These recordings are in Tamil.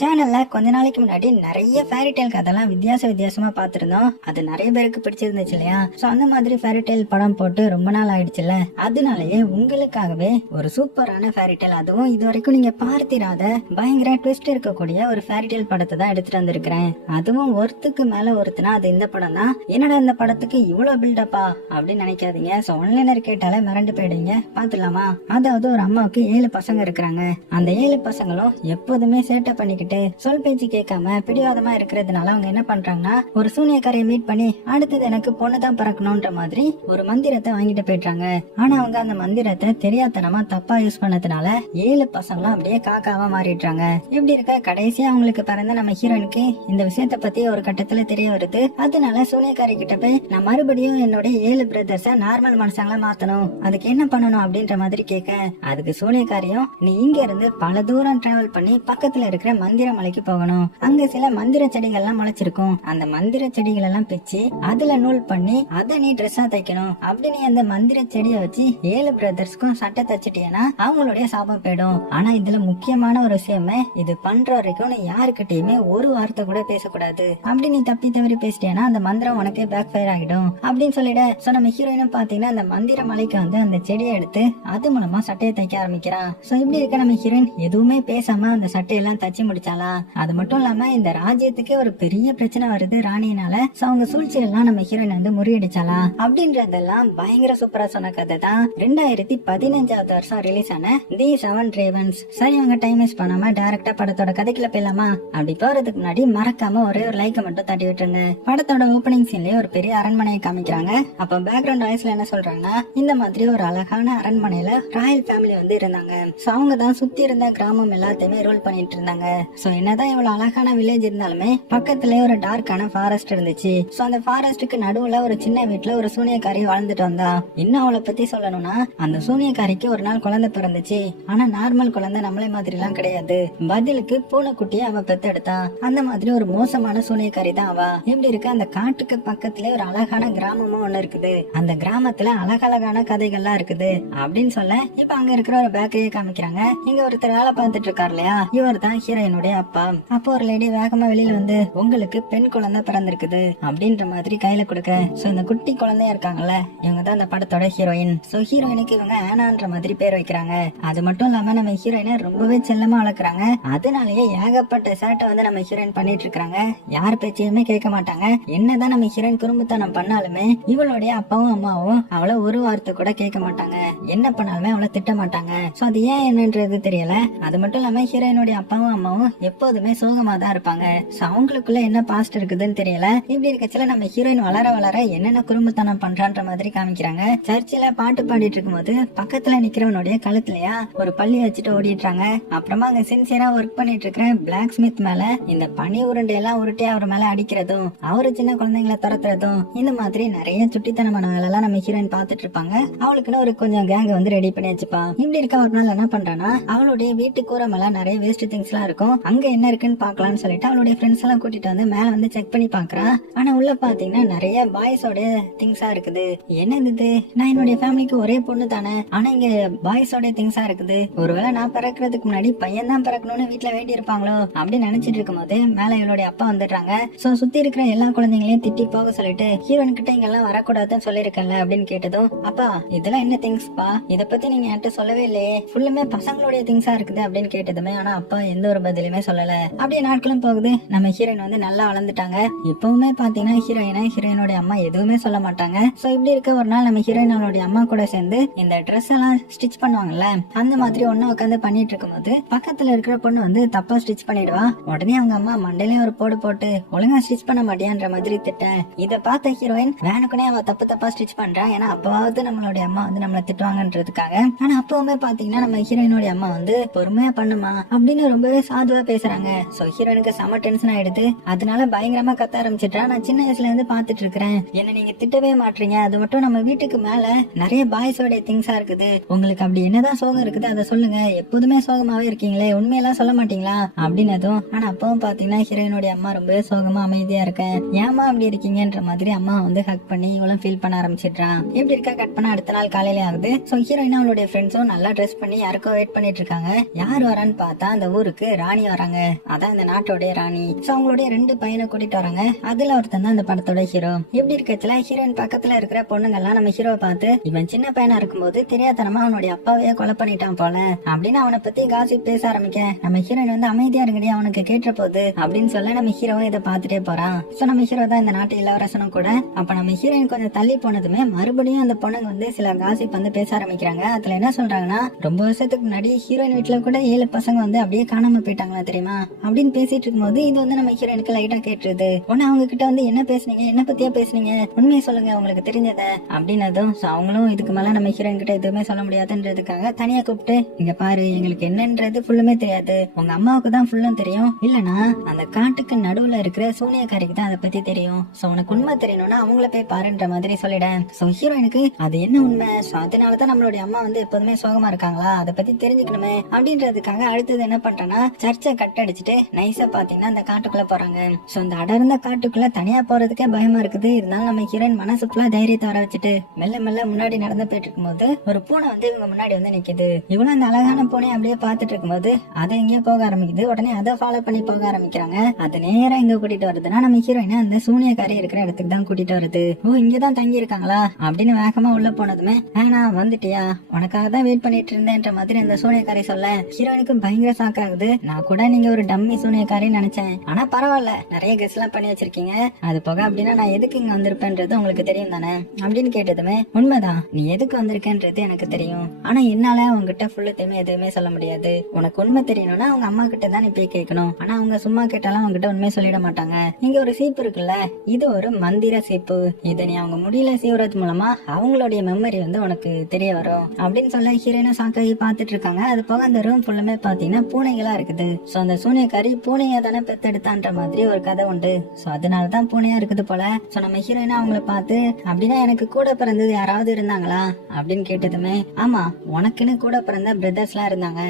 சேனல்ல கொஞ்ச நாளைக்கு முன்னாடி நிறைய ஃபேரி டெய்ல் கதைலாம் வித்தியாசமா பார்த்திருந்தோம். அது நிறைய பேருக்கு பிடிச்சிருந்துச்சு இல்லையா? சோ அந்த மாதிரி ஃபேரி டெய்ல் படம் போட்டு ரொம்ப நாள் ஆயிடுச்சுல. அதனாலயே உங்களுக்காகவே ஒரு சூப்பரான ஃபேரி டெய்ல், அதுவும் இது வரைக்கும் நீங்க பார்த்திராத பயங்கர ட்விஸ்ட் இருக்கக்கூடிய ஒரு ஃபேரி டெய்ல் படத்தை தான் எடுத்துட்டு வந்திருக்கிறேன். அதுவும் ஒருத்துக்கு மேல ஒருத்தனா அது இந்த படம் தான். என்னடா இந்த படத்துக்கு இவ்வளவு பில்டப்பா அப்படின்னு நினைக்காதீங்க. சோ ஆன்லைனர் கேட்டாலே மிரண்டு போயிடுங்க. பாத்துலாமா? அதாவது ஒரு அம்மாவுக்கு 7 பசங்க இருக்கிறாங்க. அந்த 7 பசங்களும் எப்போதுமே சேட்டை பண்ணிக்கிட்டு சொல் பேச்சு கேட்காம பிடிவாதமா இருக்கிறதுனால அவங்க என்ன பண்றாங்கன்னா, ஒரு சூனியக்காரையை மீட் பண்ணி அடுத்தது எனக்கு பொண்ணுதான் பிறக்கணும்ன்ற மாதிரி ஒரு மந்திரத்தை வாங்கிட்டு போயிட்டாங்க. ஆனா அவங்க அந்த மந்திரத்தை தெரியாதனமா தப்பா யூஸ் பண்ணதுனால 7 பசங்களும் அப்படியே காக்காவா மாறிடுறாங்க. இப்படி இருக்க கடைசியா அவங்களுக்கு பிறந்த நம்ம ஹீரோனுக்கு இந்த விஷயத்த பத்தி ஒரு கட்டத்துல தெரிய வருது. அதனால சூனியக்காரி கிட்ட போய் நான் மறுபடியும் என்னோட 7 பிரதர்ஸ நார்மல் மனுஷங்களா மாத்தணும், அதுக்கு என்ன பண்ணணும் அப்படின்ற மாதிரி கேட்க, அதுக்கு சூனியக்காரியும் நீ இங்க இருந்து பல தூரம் டிராவல் பண்ணி பக்கத்துல இருக்கிற மந்திர மலைக்கு போகணும். அங்க சில மந்திர செடிகள் எல்லாம் முளைச்சிருக்கும். அந்த மந்திர செடிகள் எல்லாம் பிச்சு அதுல நூல் பண்ணி அதை நீ ட்ரெஸ்ஸா தைக்கணும். அப்படி நீ அந்த மந்திர செடியை வச்சு 7 பிரதர்ஸ்க்கும் சட்டை தச்சிட்டேன்னா அவங்களுடைய சாபம் போயிடும். ஆனா இதுல முக்கியமான ஒரு விஷயமே, இது பண்ற வரைக்கும் நீ யாருக்கிட்டயுமே ஒரு வார்த்தை கூட பேசக்கூடாது. அப்படி நீ தப்பி தவறி பேசிட்டேன்னா அந்த மந்திரம் உனக்கே பேக் ஃபயர் ஆகிடும் அப்படின்னு சொல்லிட. சோ நம்ம ஹீரோயினும் பாத்தீங்கன்னா அந்த மந்திர மலைக்கு வந்து அந்த செடியை எடுத்து அது மூலமா சட்டையை தைக்க ஆரம்பிக்கிறான். சோ இப்படி இருக்க நம்ம ஹீரோயின் எதுவுமே பேசாம அந்த சட்டையெல்லாம் தச்சு முடிச்சாலா. அது மட்டும் இல்லாம இந்த ராஜ்யத்துக்கே ஒரு பெரிய பிரச்சனை வருது ராணியினால. அவங்க சூழ்ச்சியெல்லாம் நம்ம ஹீரோயின் வந்து முறியடிச்சாலா அப்படின்றதெல்லாம் பயங்கர சூப்பரா சொன்ன கதை தான் 2015 வருஷம் ரிலீஸ் ஆன தி 7 ரேவன்ஸ். சரி, அவங்க டைம் வேஸ்ட் பண்ணாம டைரக்டா படத்தோட கதைக்குள்ள போயிடலாமா? அப்படி போறதுக்கு முன்னாடி மறக்காம ஒரே ஒரு லைக் மட்டும் தட்டி விட்டுருங்க. படத்தோட ஓபனிங் சீன்லயே ஒரு பெரிய அரண்மனையை காமிக்கிறாங்க. அப்ப பேக்ரவுண்ட் வாய்ஸ்ல என்ன சொல்றாங்கன்னா, இந்த மாதிரி ஒரு அழகான அரண்மனையில ராயல் ஃபேமிலி வந்து இருந்தாங்க. சோ அவங்க தான் சுத்தி இருந்த கிராமம் எல்லாத்தையுமே ரூல் பண்ணிட்டு இருந்தாங்க. சோ என்னதான் இவ்வளவு அழகான வில்லேஜ் இருந்தாலுமே பக்கத்துல ஒரு டார்க்கான ஃபாரஸ்ட் இருந்துச்சு. சோ அந்த ஃபாரஸ்டுக்கு நடுவுல ஒரு சின்ன வீட்டுல ஒரு சூனியக்காரி வாழ்ந்துட்டு வந்தா. இன்னும் அவளை பத்தி சொல்லணும்னா, அந்த சூனியக்காரிக்கு ஒரு நாள் குழந்தை பிறந்துச்சு. ஆனா நார்மல் குழந்தை நம்மளே மாதிரி எல்லாம் கிடையாது. பதிலுக்கு பூனைக்குட்டியை அவ பெத்தெடுத்தா. அந்த மாதிரி ஒரு மோசமான சூனியக்காரி தான் அவ. இப்படி இருக்க அந்த காட்டுக்கு பக்கத்துல ஒரு அழகான கிராமமும் ஒண்ணு இருக்குது. அந்த கிராமத்துல அழகழகான கதைகள்லாம் இருக்குது அப்படின்னு சொல்ல, இப்ப அங்க இருக்கிற ஒரு பேக்கரியை காமிக்கிறாங்க. இங்க ஒருத்தர் வேலை பார்த்துட்டு இருக்காரு இல்லையா, இவர் தான் ஹீரோயினுடைய அப்பா. அப்போ ஒரு லேடி வேகமா வெளியில வந்து, உங்களுக்கு பெண் குழந்தை பிறந்திருக்குது அப்படின்ற மாதிரி கையில கொடுக்க, சோ இந்த குட்டி குழந்தையா இருக்காங்கல்ல, இவங்க தான் அந்த படத்தோட ஹீரோயின். சோ ஹீரோயினுக்கு இவங்க ஆனான்ற மாதிரி பேர் வைக்கிறாங்க. அது மட்டும் இல்லாம நம்ம ஹீரோயினை ரொம்பவே செல்லமா வளர்க்குறாங்க. அதனாலயே ஏகப்பட்ட சேட்டை வந்து நம்ம ஹீரோயின் பண்ணிட்டு இருக்காங்க. யார் பேச்சையுமே கேட்க மாட்டாங்க. என்னதான் நம்ம ஹீரோயின் குறும்புத்தனம் பண்ணாலுமே இவளுடைய அப்பாவும் அம்மாவும் அவளை ஒரு வார்த்தை கூட கேட்க மாட்டாங்க. என்ன பண்ணாலுமே அவளை திட்ட மாட்டாங்க. சோ அது ஏன் என்னன்றது தெரியல. அது மட்டும் இல்லாம ஹீரோயினுடைய அப்பாவும் அம்மாவும் எப்போதுமே சோகமா தான் இருப்பாங்க. அவங்களுக்குள்ள என்ன பாஸ்ட் இருக்குதுன்னு தெரியல. இப்படி இருக்கச்சுல நம்ம ஹீரோயின் வளர வளர என்னென்ன குறும்புத்தனம் பண்றான்ற மாதிரி காமிக்கிறாங்க. சர்ச்சில பாட்டு பாடிட்டு இருக்கும் போது பக்கத்துல நிக்கிறவனுடைய கழுத்துலயா ஒரு பள்ளி வச்சுட்டு ஓடிடுறாங்க. அப்புறமா அங்க சின்சியரா ஒர்க் பண்ணிட்டு இருக்கிற பிளாக் ஸ்மித் மேல இந்த பனி உருண்டை எல்லாம் உருட்டி அவர் மேல அடிக்கிறதும், அவரு சின்ன குழந்தைங்களை துரத்துறதும், இந்த மாதிரி நிறைய சுட்டித்தனமான வேலை எல்லாம் நம்ம ஹீரோயின் பாத்துட்டு இருப்பாங்க. அவளுக்குன்னு ஒரு கொஞ்சம் கேங் வந்து ரெடி பண்ணி வச்சுப்பா. இப்படி இருக்க ஒரு நாள் என்ன பண்றானா, அவளுடைய வீட்டு கூரை மேல நிறைய வேஸ்ட் திங்ஸ் எல்லாம் இருக்கும். அங்க என்ன இருக்குன்னு பாக்கலாம்னு சொல்லிட்டு அவளுடைய ஃப்ரெண்ட்ஸ் எல்லாம் கூட்டிட்டு வந்து மேல வந்து செக் பண்ணி பாக்குறா. ஆனா உள்ள பாத்தீங்கன்னா நிறைய பாய்ஸோட திங்ஸா இருக்குது. என்னது இது, நான் என்னுடைய ஃபேமிலிக்கு ஒரே பொண்ணு தானே, ஆனா இங்க பாய்ஸோட திங்ஸா இருக்குது. ஒருவேளை நான் பிறக்கிறதுக்கு முன்னாடி பையன் தான் பிறக்கணும்னு வீட்டுல வேண்டி இருப்பாங்களோ அப்படின்னு நினைச்சிட்டு இருக்கும் போது மேல இவளுடைய அப்பா வந்துடுறாங்க. சோ சுத்தி இருக்கிற எல்லா குழந்தைங்களையும் திட்டி போக சொல்லிட்டு, ஹீரோன் கிட்ட இங்க எல்லாம் வரக்கூடாதுன்னு சொல்லிருக்கல அப்படின்னு கேட்டதும், அப்பா இதெல்லாம் என்ன திங்ஸ் பா, இத பத்தி நீங்க என்கிட்ட சொல்லவே இல்லையே, ஃபுல்லுமே பசங்களுடைய திங்ஸா இருக்குது அப்படின்னு கேட்டதுமே ஆனா அப்பா எந்த ஒரு பதிலுமே சொல்லல. அப்படியே நாட்களும் போகுது. நம்ம ஹீரோயின் வந்து நல்லா வளர்ந்துட்டாங்க. இப்பவுமே பாத்தீங்கன்னா ஹீரோயினோட அம்மா எதுவுமே சொல்ல மாட்டாங்க. சோ இப்படி இருக்க ஒரு நாள் நம்ம ஹீரோயினோட அம்மா கூட சேர்ந்து இந்த ட்ரெஸ் எல்லாம் ஸ்டிச் பண்ணுவாங்கல்ல, அந்த மாதிரி ஒண்ணு உட்காந்து பண்ணிட்டு இருக்கும் போது பக்கத்துல இருக்கிற பொண்ணு வந்து தப்பா ஸ்டிச் பண்ணிடுவா. உடனே அவங்க அம்மா மண்டையில ஒரு போடு போட்டு ஒழுங்கா ஸ்டிச் பண்ண மாட்டியான்ற மாதிரி திட்ட. இத பார்த்த ஹீரோயின் வேணுக்குனே அவ தப்பா ஸ்டிச் பண்றா, ஏன்னா அப்பவாவது நம்மளுடைய அம்மா வந்து நம்மள திட்டுவாங்கன்றதுக்காக. ஆனா அப்பவுமே பாத்தீங்கன்னா நம்ம ஹீரோயினோட அம்மா வந்து பொறுமையா பண்ணுமா அப்படின்னு ரொம்பவே சாதுவா பேசுறாங்க. சோ ஹீரோனுக்கு செம டென்ஷன் ஆயிடுது. அதனால பயங்கரமா கத்த ஆரம்பிச்சிட்டா, நான் சின்ன வயசுல இருந்து பாத்துட்டு இருக்கிறேன், என்ன நீங்க திட்டவே மாட்டீங்க, அது மட்டும் நம்ம வீட்டுக்கு மேல நிறைய பாய்ஸோட திங்ஸா இருக்குது, உங்களுக்கு அப்படி என்னதான் சோகம் இருக்குது அதை சொல்லுங்க, எப்போதுமே சோகமாவே இருக்கீங்களே, உண்மையெல்லாம் சொல்ல மாட்டீங்களா அப்படின்னதும். ஆனா அப்பவும் பாத்தீங்கன்னா ஹீரோயினோட அம்மா ரொம்பவே சோகமா அமைதியா இருக்கேன், ஏமா அப்படி இருக்கீங்கன்ற மாதிரி அம்மா வந்து ஹக் பண்ணி இவளும் ஃபீல் பண்ண ஆரம்பிச்சிடுறான். இப்படி இருக்கா கட் பண்ண அடுத்த நாள் காலையில ஆகுது. சோ ஹீரோயின் அவளுடைய ஃப்ரெண்ட்ஸும் நல்லா ட்ரெஸ் பண்ணி யாருக்கோ வெயிட் பண்ணிட்டு இருக்காங்க. யார் வரான்னு பார்த்தா அந்த ஊருக்கு ராணி ராணி வராங்க, அதான் இந்த நாட்டோடைய ராணி. சோ அவங்களுடைய 2 பையனை கூட்டிட்டு வராங்க. அதுல ஒருத்தன் தான் இந்த படத்தோட ஹீரோ. இப்படி இருக்கச்சுல ஹீரோயின் பக்கத்துல இருக்கிற பொண்ணுங்க எல்லாம் நம்ம ஹீரோ பார்த்து இவன் சின்ன பையனா இருக்கும்போது தெரியாதனமா அவனுடைய அப்பாவையே கொலை பண்ணிட்டான் போல அப்படின்னு அவனை பத்தி காசிப் பேச ஆரம்பிக்க நம்ம ஹீரோயின் வந்து அமைதியா இருங்கடி அவனுக்கு கேட்ட போகுது அப்படின்னு சொல்ல நம்ம ஹீரோவும் இதை பாத்துட்டே போறான். சோ நம்ம ஹீரோ தான் இந்த நாட்டு இளவரசனும் கூட. அப்ப நம்ம ஹீரோயின் கொஞ்சம் தள்ளி போனதுமே மறுபடியும் அந்த பொண்ணுங்க வந்து சில காசிப் வந்து பேச ஆரம்பிக்கிறாங்க. அதுல என்ன சொல்றாங்கன்னா, ரொம்ப வருஷத்துக்கு முன்னாடி ஹீரோயின் வீட்டுல கூட 7 பசங்க வந்து அப்படியே காணாம போயிட்டாங்களா தெரியுமா அப்படின்னு பேசிட்டு இருக்கும்போது இது வந்து நம்ம ஹீரோயினுக்கு லைட்டா கேட்டுருது. உடனே அவங்க கிட்ட வந்து என்ன பேசுனீங்க, என்ன பத்தியா பேசுனீங்க, உண்மையை சொல்லுங்க உங்களுக்கு தெரிஞ்சத அப்படின்னதும் அவங்களும் இதுக்கு மேல நம்ம ஹீரோயின் கிட்ட எதுவுமே சொல்ல முடியாதுன்றதுக்காக தனியா கூப்பிட்டு, இங்க பாரு எங்களுக்கு என்னன்றது ஃபுல்லுமே தெரியாது, உங்க அம்மாவுக்கு தான் ஃபுல்லும் தெரியும், இல்லனா அந்த காட்டுக்கு நடுவுல இருக்கிற சூனியக்காரிக்கு தான் அதை பத்தி தெரியும். சோ உனக்கு உண்மை தெரியணும்னா அவங்கள போய் பாருன்ற மாதிரி சொல்லிட்டேன். சோ ஹீரோயினுக்கு அது என்ன உண்மை, சோ அதனாலதான் நம்மளுடைய அம்மா வந்து எப்போதுமே சோகமா இருக்காங்களா, அதை பத்தி தெரிஞ்சுக்கணுமே அப்படின்றதுக்காக அடுத்தது என்ன பண்றேன்னா சர்ச்சை கட் அடிச்சுட்டு நைஸா பாத்தீங்கன்னா அந்த காட்டுக்குள்ள போறாங்க. சோ அந்த அடர்ந்த காட்டுக்குள்ள தனியா போறதுக்கே பயமா இருக்குது. இருந்தாலும் நம்ம ஹீரோயின் மனசுக்குள்ள தைரியத்தை வர வச்சுட்டு மெல்ல மெல்ல முன்னாடி நடந்து போயிட்டு இருக்கும்போது ஒரு பூனை வந்து இவங்க முன்னாடி வந்து நிக்குது. இவங்க அந்த அழகான பூனை அப்படியே பாத்துட்டு இருக்கும்போது அதை எங்கேயோ போக ஆரம்பிக்குது. உடனே அதை ஃபாலோ பண்ணி போக ஆரம்பிக்கிறாங்க. அது நேரம் எங்க கூட்டிட்டு வருதுன்னா நம்ம ஹீரோயின் அந்த சூனியக்காரி இருக்கிற இடத்துக்கு தான் கூட்டிட்டு வருது. ஓ இங்கதான் தங்கி இருக்காங்களா அப்படின்னு வேகமா உள்ள போனதுமே, ஆனா வந்துட்டியா, உனக்காக தான் வெயிட் பண்ணிட்டு இருந்தேன்ற மாதிரி அந்த சூனியக்காரி சொல்ல ஹீரோயினுக்கு பயங்கர ஷாக் ஆகுது. நான் கூட நீங்க ஒரு டம்மி சூனியக்காரின்னு நினைச்சேன், ஆனா பரவாயில்ல நிறைய கெஸ் எல்லாம் பண்ணி வச்சிருக்கீங்க, அது போக அப்படின்னா நான் எதுக்கு இங்க வந்திருப்பேன்றது உங்களுக்கு தெரியும் தானே அப்படின்னு கேட்டதுமே, உண்மைதான் நீ எதுக்கு வந்திருக்கன்றது எனக்கு தெரியும், ஆனா என்னால உங்ககிட்ட ஃபுல்லுத்தையுமே எதுவுமே சொல்ல முடியாது. உனக்கு உண்மை தெரியணும்னா அவங்க அம்மா கிட்ட தான் நீ போய் கேட்கணும். ஆனா அவங்க சும்மா கேட்டாலும் அவங்க கிட்ட உண்மையை சொல்லிட மாட்டாங்க. இங்க ஒரு சீப்பு இருக்குல்ல, இது ஒரு மந்திர சீப்பு, இதை நீ அவங்க முடியல சீவுறது மூலமா அவங்களுடைய மெமரி வந்து உனக்கு தெரிய வரும் அப்படின்னு சொல்ல ஹீரோயினும் சாக்காகி பாத்துட்டு இருக்காங்க. அது போக அந்த ரூம் ஃபுல்லுமே பாத்தீங்கன்னா பூனைகளா இருக்குது. சோ அந்த சூனியக்காரி பூனையா தானே பெத்தெடுத்தான்ற மாதிரி ஒரு கதை உண்டு. சோ அதனாலதான் பூனையா இருக்குது போல. சோ நம்ம ஹீரோயினா அவங்கள பார்த்து, அப்படின்னா எனக்கு கூட பிறந்தது யாராவது இருந்தாங்களா அப்படின்னு கேட்டதுமே, ஆமா உனக்குன்னு கூட பிறந்த பிரதர்ஸ் எல்லாம் இருந்தாங்க,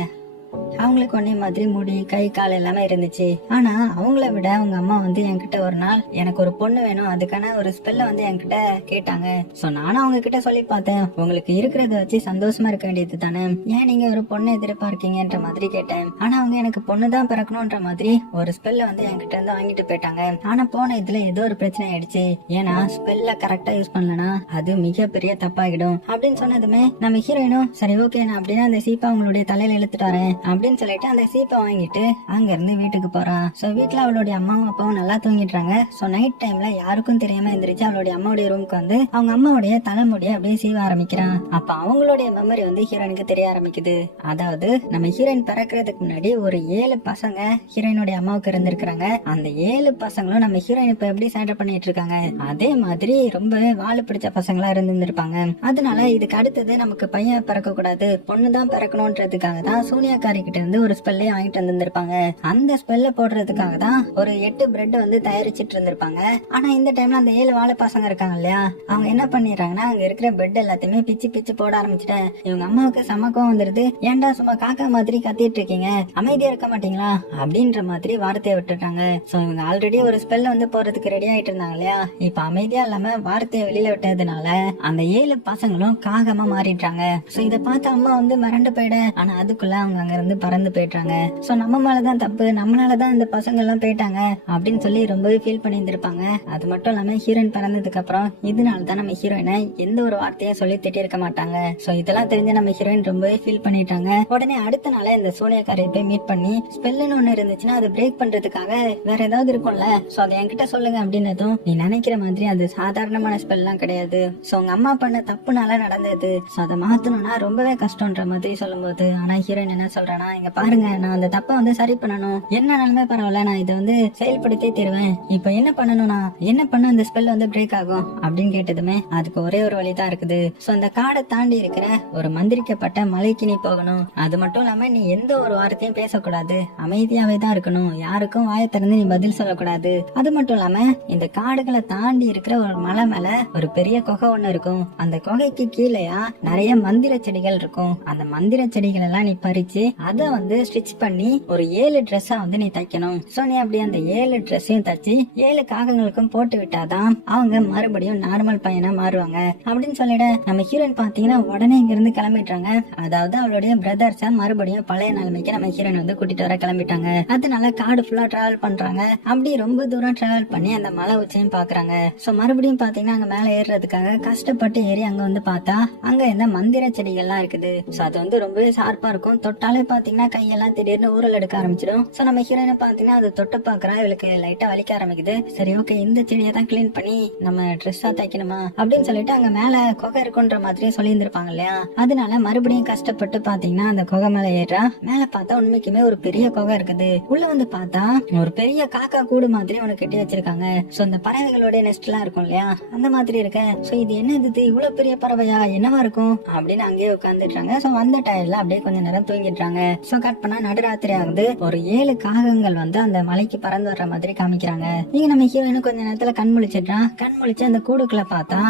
அவங்களுக்கு ஒன்னே மாதிரி முடி கை கால் எல்லாமே இருந்துச்சு. ஆனா அவங்கள விட அவங்க அம்மா வந்து என்கிட்ட ஒரு நாள் எனக்கு ஒரு பொண்ணு வேணும், அதுக்கான ஒரு ஸ்பெல்ல வந்து என்கிட்ட கேட்டாங்க. சோ நானும் அவங்க கிட்ட சொல்லி பார்த்தேன், உங்களுக்கு இருக்கிறத வச்சு சந்தோஷமா இருக்க வேண்டியது தானே, ஏன் நீங்க ஒரு பொண்ணு எதிர்பார்க்கீங்கன்ற மாதிரி கேட்டேன். ஆனா அவங்க எனக்கு பொண்ணு தான் பிறக்கணும்ன்ற மாதிரி ஒரு ஸ்பெல்ல வந்து என்கிட்ட இருந்து வாங்கிட்டு போயிட்டாங்க. ஆனா போன இதுல ஏதோ ஒரு பிரச்சனை ஆயிடுச்சு, ஏன்னா ஸ்பெல்ல கரெக்டா யூஸ் பண்ணலனா அது மிகப்பெரிய தப்பாகிடும் அப்படின்னு சொன்னதுமே நம்ம ஹீரோயினும் சரி ஓகே நான் அப்படின்னா அந்த சீப்பா அவங்களுடைய தலையில இழுத்துட்டு வரேன் அப்படின்னு சொல்லிட்டு அந்த சீப்பை வாங்கிட்டு அங்க இருந்து வீட்டுக்கு போறான். சோ வீட்டுல அவளுடைய அம்மாவும் அப்பாவும் நல்லா தூங்கிடுறாங்க. சோ நைட் டைம்ல யாருக்கும் தெரியாம எந்திரிச்சு அவளுடைய அம்மாவுடைய ரூமுக்கு வந்து அவங்க அம்மாவுடைய தலைமுடிய அப்படியே சீவ ஆரம்பிக்கிறான். அப்ப அவங்களுடைய மெமரி வந்து ஹீரோயினுக்கு தெரிய ஆரம்பிக்குது. அதாவது நம்ம ஹீரோயின் பிறக்கிறதுக்கு முன்னாடி ஒரு 7 பசங்க ஹீரோயினுடைய அம்மாவுக்கு இருந்திருக்காங்க. அந்த 7 பசங்களும் நம்ம ஹீரோயின் இப்ப எப்படி சேட்டை பண்ணிட்டு இருக்காங்க, அதே மாதிரி ரொம்பவே வாழ பிடிச்ச பசங்களா இருந்திருப்பாங்க. அதனால இதுக்கு அடுத்தது நமக்கு பையன் பிறக்க கூடாது, பொண்ணுதான் பிறக்கணும்ன்றதுக்காக தான் சூனியாக்காரி கிட்ட இருந்து ஒரு ஸ்பெல்லே வாங்கிட்டு வந்திருப்பாங்க. அந்த ஸ்பெல்ல போடுறதுக்காக தான் ஒரு 8 பிரெட் வந்து தயாரிச்சிட்டு இருந்திருப்பாங்க. ஆனா இந்த டைம்ல அந்த 7 வாழை பசங்க இருக்காங்க இல்லையா, அவங்க என்ன பண்ணிடுறாங்கன்னா அங்க இருக்கிற பெட் எல்லாத்தையுமே பிச்சு பிச்சு போட ஆரம்பிச்சுட்டேன். இவங்க அம்மாவுக்கு சமக்கம் வந்துருது, ஏன்டா சும்மா காக்கா மாதிரி கத்திட்டு இருக்கீங்க, அமைதியா இருக்க மாட்டீங்களா அப்படின்ற மாதிரி வார்த்தையை விட்டுட்டாங்க. சோ இவங்க ஆல்ரெடி ஒரு ஸ்பெல்ல வந்து போறதுக்கு ரெடி ஆயிட்டு இருந்தாங்க இல்லையா, இப்ப அமைதியா இல்லாம வார்த்தையை வெளியில விட்டதுனால அந்த 7 பசங்களும் காகமா மாறிடுறாங்க. சோ இத பார்த்து அம்மா வந்து மறந்து போயிட, ஆனா அதுக்குள்ள அவங்க அங்க இருந்து பறந்து போயிட்டாங்க. சோ நம்ம மேலதான் தப்பு, நம்மளாலதான் இந்த பசங்க எல்லாம் போயிட்டாங்க அப்படின்னு சொல்லி ரொம்பவே ஃபீல் பண்ணி இருந்திருப்பாங்க. அது மட்டும் இல்லாம ஹீரோயின் பிறந்ததுக்கு அப்புறம் இதனாலதான் நம்ம ஹீரோயினை எந்த ஒரு வார்த்தையும் சொல்லி திட்டி இருக்க மாட்டாங்க. சோ இதெல்லாம் தெரிஞ்சு நம்ம ஹீரோயின் ரொம்பவே ஃபீல் பண்ணிட்டாங்க. உடனே அடுத்த நாள இந்த சூனியக்காரை போய் மீட் பண்ணி ஸ்பெல்லுன்னு ஒண்ணு இருந்துச்சுன்னா அதை பிரேக் பண்றதுக்காக வேற ஏதாவது இருக்கும்ல, சோ அதை என்கிட்ட சொல்லுங்க அப்படின்னதும், நீ நினைக்கிற மாதிரி அது சாதாரணமான ஸ்பெல் எல்லாம் கிடையாது, சோ உங்க அம்மா பண்ண தப்புனால நடந்தது, சோ அதை மாத்தணும்னா ரொம்பவே கஷ்டம்ன்ற மாதிரி சொல்லும்போது, ஆனா ஹீரோயின் என்ன சொல்றானா, இங்க பாருங்க நான் அந்த தப்ப வந்து சரி பண்ணணும், என்ன நிலைமை பரவாயில்ல, நான் இதை வந்து செயல்படுத்தி தருவேன், இப்ப என்ன பண்ணணும்னா என்ன பண்ண அந்த ஸ்பெல் வந்து பிரேக் ஆகும் அப்படின்னு கேட்டதுமே, அதுக்கு ஒரே ஒரு வழிதான் இருக்குது. சோ அந்த காடை தாண்டி இருக்கிற ஒரு மந்திரிக்கப்பட்ட மலைக்கு நீ போகணும், அது மட்டும் இல்லாம நீ எந்த ஒரு வார்த்தையும் பேசக்கூடாது, அமைதியாவே தான் இருக்கணும், யாருக்கும் வாயை திறந்து நீ பதில் சொல்லக்கூடாது. அது மட்டும் இல்லாம இந்த காடுகளை தாண்டி இருக்கிற ஒரு மலை மேல ஒரு பெரிய குகை ஒண்ணு இருக்கும், அந்த குகைக்கு கீழேயா நிறைய மந்திர செடிகள் இருக்கும், அந்த மந்திர செடிகள் எல்லாம் நீ பறிச்சு அதை வந்து ஸ்டிச் பண்ணி ஒரு 7 ட்ரெஸ்ஸா வந்து நீ தைக்கணும். சோ நீ அப்படி அந்த 7 ட்ரெஸ்ஸையும் தச்சு 7 காகங்களுக்கும் போட்டு விட்டாதான் அவங்க மறுபடியும் நார்மல் பையனா மாறுவாங்க அப்படின்னு சொல்லிட நம்ம ஹீரோயின் பாத்தீங்கன்னா உடனே இங்க இருந்து கிளம்பிட்டாங்க. அதாவது அவளுடைய பிரதர்ஸ மறுபடியும் பழைய நிலைமைக்கு நம்ம ஹீரோயின் வந்து கூட்டிட்டு வர கிளம்பிட்டாங்க. அதனால காடு ஃபுல்லா டிராவல் பண்றாங்க. அப்படி ரொம்ப தூரம் டிராவல் பண்ணி அந்த மலை உச்சியும் பாக்குறாங்க. சோ மறுபடியும் பாத்தீங்கன்னா அங்க மேல ஏறுறதுக்காக கஷ்டப்பட்டு ஏறி அங்க வந்து பார்த்தா அங்க இந்த மந்திர செடிகள்லாம் இருக்குது. சோ அது வந்து ரொம்பவே ஷார்ப்பா இருக்கும். தொட்டாலே பாத்தீங்கன்னா கையெல்லாம் திடீர்னு ஊரல் எடுக்க ஆரம்பிச்சிடும். சோ நம்ம ஹீரோயினை பாத்தீங்கன்னா அதை தொட்டு பாக்குறா, இவளுக்கு லைட்டா வலிக்க ஆரம்பிக்குது. சரி ஓகே, இந்த செடியை தான் கிளீன் பண்ணி நம்ம ட்ரெஸ்ஸா தைக்கணுமா அப்படின்னு சொல்லிட்டு அங்க மேல குகை இருக்குன்ற மாதிரி சொல்லி இருந்திருப்பாங்க இல்லையா. அதனால மறுபடியும் கஷ்டப்பட்டு பாத்தீங்கன்னா அந்த குகை மேல ஏறா. மேல பார்த்தா உண்மைக்குமே ஒரு பெரிய குகை இருக்குது. உள்ள வந்து பார்த்தா ஒரு பெரிய காக்கா கூடு மாதிரி உனக்கு கட்டி வச்சிருக்காங்க. சோ இந்த பறவைகளோட நெஸ்ட் எல்லாம் இருக்கும் இல்லையா, அந்த மாதிரி இருக்க. சோ இது என்ன, இது இவ்வளவு பெரிய பறவையா, என்னவா இருக்கும் அப்படின்னு அங்கேயே உட்காந்துட்டாங்க. சோ வந்த டயர்ல அப்படியே கொஞ்ச நேரம் தூங்கிடுறாங்க. சோ கட் பண்ணா நடுராத்திரி ஆகுது. ஒரு 7 காகங்கள் வந்து அந்த மலைக்கு பறந்து வர்ற மாதிரி காமிக்கிறாங்க. நீங்க நம்ம ஹீரோயின் கொஞ்ச நேரத்துல கண் முழிச்சிடுறான். கண் முழிச்சு அந்த கூடுக்குள்ள பார்த்தா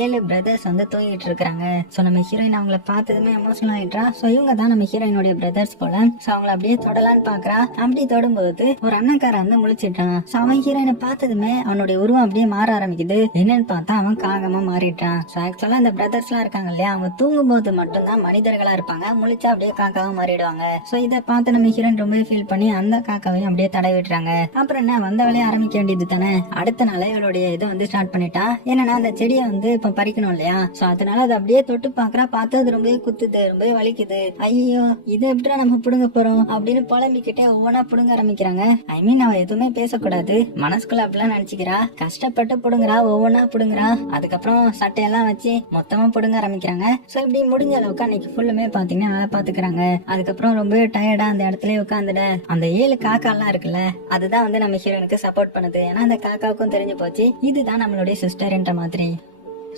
7 பிரதர்ஸ் வந்து தூங்கிட்டு இருக்காங்க. சோ நம்ம ஹீரோயின் அவங்கள பார்த்ததுமே எமோஷனல் ஆயிட்டா. சோ இவங்க தான் நம்ம ஹீரோயினுடைய பிரதர்ஸ் போல. சோ அவங்கள அப்படியே தொடலான்னு பாக்குறா. அப்படி தொடும்போது ஒரு அண்ணக்கார வந்து முழிச்சிட்டான். சோ அவன் ஹீரோயினை பார்த்ததுமே அவனுடைய உருவம் அப்படியே மாற ஆரம்பிக்குது. என்னன்னு பார்த்தா அவன் காகமா மாறிட்டான். சோ ஆக்சுவலா இந்த பிரதர்ஸ் எல்லாம் இருக்காங்க இல்லையா, அவங்க தூங்கும் போது மட்டும்தான் மனிதர்களா இருப்பாங்க, முழிச்சா அப்படியே காக்காவா மாறிடுவாங்க. சோ இதை பார்த்து நம்ம ஹீரோயின் ரொம்ப ஃபீல் பண்ணி அந்த காக்காவையும் அப்படியே தடவி விட்டுறாங்க. அப்புறம் என்ன, வந்த வேலையை ஆரம்பிக்க வேண்டியது தானே. அடுத்த நாளே இவளுடைய இதை வந்து ஸ்டார்ட் பண்ணிட்டா. என்னன்னா அந்த செடியை வந்து இப்ப பறிக்கணும் இல்லையா. சோ அதனால அதை அப்படியே தொட்டு பாக்குறா. பார்த்தா அது ரொம்பவே குத்துது, ரொம்பவே வலிக்குது. ஐயோ இது எப்படிடா நம்ம புடுங்க போறோம் அப்படின்னு புலம்பிக்கிட்டே ஒவ்வொன்னா புடுங்க ஆரம்பிக்கிறாங்க. ஐ மீன் அவ எதுவுமே பேசக்கூடாது, மனசுக்குள்ள அப்படிலாம் நினைச்சுக்கிறா. கஷ்டப்பட்டு புடுங்குறா, ஒவ்வொன்னா புடுங்குறா. அதுக்கப்புறம் சட்டையெல்லாம் வச்சு மொத்தமா புடுங்க ஆரம்பிக்கிறாங்க. சோ இப்படி முடிஞ்ச அளவுக்கு அன்னைக்கு ஃபுல்லுமே பாத்தீங்கன்னா வேலை பாத்துக்கிறாங்க. அதுக்கப்புறம் ரொம்பவே டயர்டா அந்த இடத்துல உட்காந்துட அந்த 7 காக்கா எல்லாம் இருக்குல்ல, அதுதான் வந்து நம்ம ஹீரோனுக்கு சப்போர்ட் பண்ணுது. ஏன்னா அந்த காக்காவுக்கும் தெரிஞ்சு போச்சு இதுதான் நம்மளுடைய சிஸ்டர்ன்ற மாதிரி.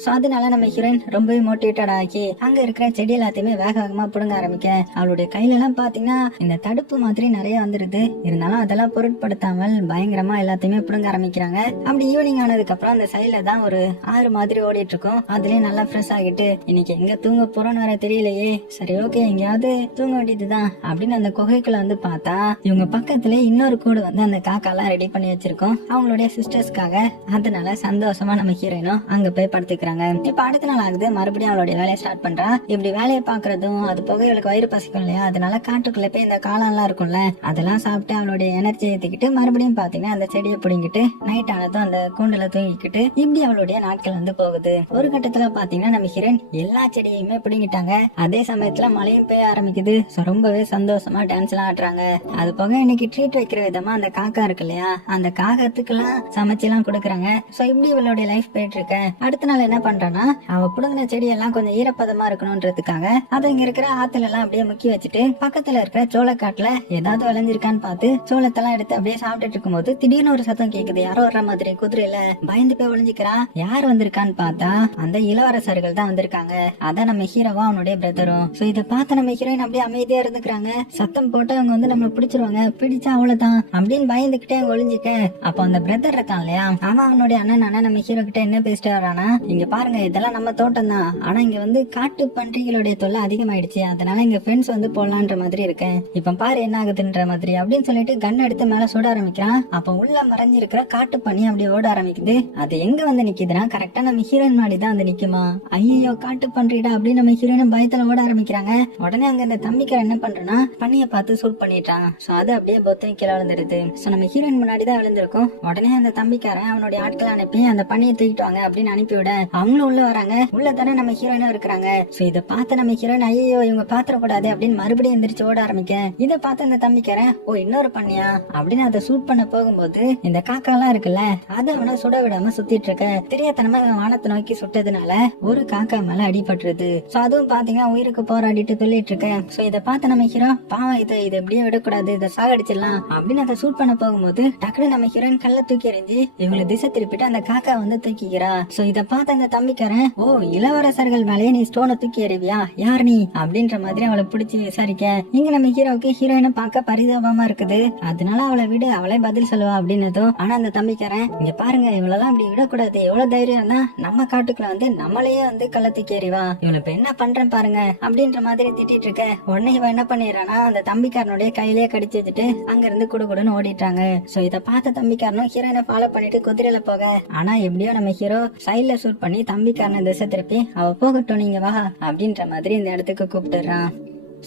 சோ அதனால நம்ம ஹீரோயின் ரொம்பவே மோட்டிவேட்டட் ஆகி அங்க இருக்கிற செடி எல்லாத்தையுமே வேக வேகமா புடுங்க ஆரம்பிக்க அவளுடைய கையில எல்லாம் பாத்தீங்கன்னா இந்த தடுப்பு மாதிரி நிறைய வந்துருது. இருந்தாலும் அதெல்லாம் பொருட்படுத்தாமல் பயங்கரமா எல்லாத்தையுமே புடுங்க ஆரம்பிக்கிறாங்க. அப்படி ஈவினிங் ஆனதுக்கு அப்புறம் அந்த சைட்ல தான் ஒரு ஆறு மாதிரி ஓடிட்டு இருக்கும். அதுலயே நல்லா ஃப்ரெஷ் ஆகிட்டு இன்னைக்கு எங்க தூங்க போறோம்னு வேற தெரியலையே, சரி ஓகே எங்கேயாவது தூங்க வேண்டியதுதான் அப்படின்னு அந்த குகைக்குள்ள வந்து பார்த்தா இவங்க பக்கத்துல இன்னொரு கூடு வந்து அந்த காக்கா எல்லாம் ரெடி பண்ணி வச்சிருக்கோம் அவங்களுடைய சிஸ்டர்ஸ்க்காக. அதனால சந்தோஷமா நம்ம ஹீரோயினும் அங்க போய் படுத்துக்க. இப்ப அடுத்த நாள் ஆகுது, மறுபடியும் அவளுடைய வேலையை ஸ்டார்ட் பண்றா. இப்படி வேலையை பாக்குறதும் அது போக இவளுக்கு வயிறு பசிக்கும் இல்லையா, அதனால காட்டுக்குள்ள போய் இந்த காளான் எல்லாம் இருக்கும்ல அதெல்லாம் சாப்பிட்டு அவளுடைய எனர்ஜி ஏத்திக்கிட்டு மறுபடியும் பாத்தீங்கன்னா அந்த செடியை பிடிங்கிட்டு நைட் ஆனதும் அந்த கூண்டுல தூங்கிக்கிட்டு இப்படி அவளுடைய நாட்கள் வந்து போகுது. ஒரு கட்டத்துல பாத்தீங்கன்னா நம்ம ஹீரோயின் எல்லா செடியுமே பிடிங்கிட்டாங்க. அதே சமயத்துல மழையும் பெய்ய ஆரம்பிக்குது. ரொம்பவே சந்தோஷமா டான்ஸ் எல்லாம் ஆடுறாங்க. அது போக இன்னைக்கு ட்ரீட் வைக்கிற விதமா அந்த காக்கா இருக்கு இல்லையா, அந்த காகத்துக்கு எல்லாம் சமைச்சு எல்லாம் கொடுக்குறாங்க. சோ இப்படி இவளுடைய லைஃப் போயிட்டு இருக்க. அடுத்த நாள் என்ன பண்றானா, அவ புடுங்கின செடி எல்லாம் கொஞ்சம் ஈரப்பதமா இருக்கணும்ன்றதுக்காக அதை இங்க இருக்கிற ஆத்துல எல்லாம் அப்படியே முக்கி வச்சுட்டு பக்கத்துல இருக்கிற சோளக்காட்டுல ஏதாவது விளைஞ்சிருக்கான்னு பார்த்து சோளத்தெல்லாம் எடுத்து அப்படியே சாப்பிட்டுட்டு இருக்கும்போது திடீர்னு ஒரு சத்தம் கேக்குது. யாரோ வர்ற மாதிரி குதிரையில பயந்து போய் ஒளிஞ்சுக்கிறா. யார் வந்திருக்கான்னு பார்த்தா அந்த இளவரசர்கள் தான் வந்திருக்காங்க. அதான் நம்ம ஹீரோவா அவனுடைய பிரதரும். சோ இதை பார்த்து நம்ம ஹீரோயின் அப்படியே அமைதியா இருந்துக்கிறாங்க. சத்தம் போட்டு அவங்க வந்து நம்மள பிடிச்சிருவாங்க, பிடிச்சா அவ்வளவுதான் அப்படின்னு பயந்துகிட்டே அவங்க ஒளிஞ்சிக்க. அப்ப அந்த பிரதர் இருக்கான் இல்லையா, அவன் அவனுடைய அண்ணன் நம்ம ஹீரோ கிட்ட என்ன பேசிட்டு வரானா, இங்க பாருங்க இதெல்லாம் நம்ம தோட்டம் தான், ஆனா இங்க வந்து காட்டு பன்றிகளுடைய தொல்லை அதிகமாயிடுச்சு, அதனால இங்க ஃப்ரெண்ட்ஸ் வந்து போடலான்ற மாதிரி இருக்கேன், இப்ப பாரு என்ன ஆகுதுன்ற மாதிரி அப்படின்னு சொல்லிட்டு கன் எடுத்து மேல சுட ஆரம்பிக்கிறான். அப்ப உள்ள மறைஞ்சிருக்கிற காட்டு பண்ணி அப்படியே ஓட ஆரம்பிக்குது. அது எங்க வந்து நிக்குதுன்னா கரெக்டா நம்ம ஹீரோயின் மாடி தான் வந்து நிக்குமா. ஐயோ காட்டு பன்றிடா அப்படின்னு நம்ம ஹீரோயின் பயத்துல ஓட ஆரம்பிக்கிறாங்க. உடனே அங்க இந்த தம்பிக்கார என்ன பண்றேன்னா பண்ணிய பார்த்து சூட் பண்ணிட்டான். சோ அது அப்படியே பொத்தனை கீழே விழுந்துருது. சோ நம்ம ஹீரோயின் முன்னாடி தான் விழுந்திருக்கும். உடனே அந்த தம்பிக்காரன் அவனுடைய ஆட்களை அனுப்பி அந்த பண்ணியை தூக்கிட்டு வாங்க அப்படின்னு அனுப்பிவிட அவங்களும் உள்ள வராங்க. உள்ள தானே நம்ம ஹீரோயினும் இருக்கிறாங்க. சோ இதை பார்த்து நம்ம ஹீரோயின் ஐயோ இவங்க பாத்திரக்கூடாது அப்படின்னு மறுபடியும் எந்திரிச்சு ஓட ஆரம்பிக்க. இதை பார்த்து அந்த தம்பிக்காரன் ஓ இன்னொரு பண்ணியா அப்படின்னு அதை சூட் பண்ண போகும்போது இந்த காக்கா எல்லாம் இருக்குல்ல அது அவனை சுட விடாம சுத்திட்டு இருக்க. தெரியாதனமா வானத்தை நோக்கி சுட்டதுனால ஒரு காக்கா மேல அடிபட்டுருது. சோ அதுவும் பாத்தீங்கன்னா உயிருக்கு போராடிட்டு சொல்லிட்டு இருக்க. சோ இதை பார்த்து நம்ம ஹீரோ பாவம் இது எப்படியே விடக்கூடாது, இதை சாகடிச்சிடலாம் அப்படின்னு அதை சூட் பண்ண போகும்போது டக்குனு நம்ம ஹீரோயின் கல்ல தூக்கி எறிஞ்சு இவங்களை திசை திருப்பிட்டு அந்த காக்கா வந்து தூக்கிக்கிறா. சோ இதை பார்த்து அந்த தம்பிக்காரன், ஓ இளவரசர்கள் மேலேயே நீ ஸ்டோனை தூக்கி எறிவியா, யார் நீ அப்படின்ற மாதிரி அவளை பிடிச்சி விசாரிக்க, இங்க நம்ம ஹீரோவுக்கு ஹீரோயினை பார்க்க பரிதாபமா இருக்குது, அதனால அவளை விட அவளே பதில் சொல்லுவா அப்படின்னதும், ஆனா அந்த தம்பிக்காரன், இங்க பாருங்க இவளெல்லாம் அப்படி விடக்கூடாது, எவ்வளவு தைரியம் தான் நம்ம காட்டுக்குள்ள வந்து நம்மளையே வந்து கள்ள தூக்கி எறிவா, இவளை இப்ப என்ன பண்றேன் பாருங்க அப்படின்ற மாதிரி திட்டிட்டு இருக்க. உடனே இவன் என்ன பண்ணிடுறானா அந்த தம்பிக்காரனுடைய கையிலேயே கடிச்சு வச்சுட்டு அங்க இருந்து குடுகுடுன்னு ஓடிட்டாங்க. சோ இத பார்த்த தம்பிக்காரனும் ஹீரோயினை ஃபாலோ பண்ணிட்டு குதிரையில போக, ஆனா எப்படியோ நம்ம ஹீரோ சைட்ல ஷூட் பண்ணி தம்பிக்காரனை திசை திருப்பி, அவ போகட்டும் நீங்க வா அப்படின்ற மாதிரி இந்த இடத்துக்கு கூப்பிட்டுறான்.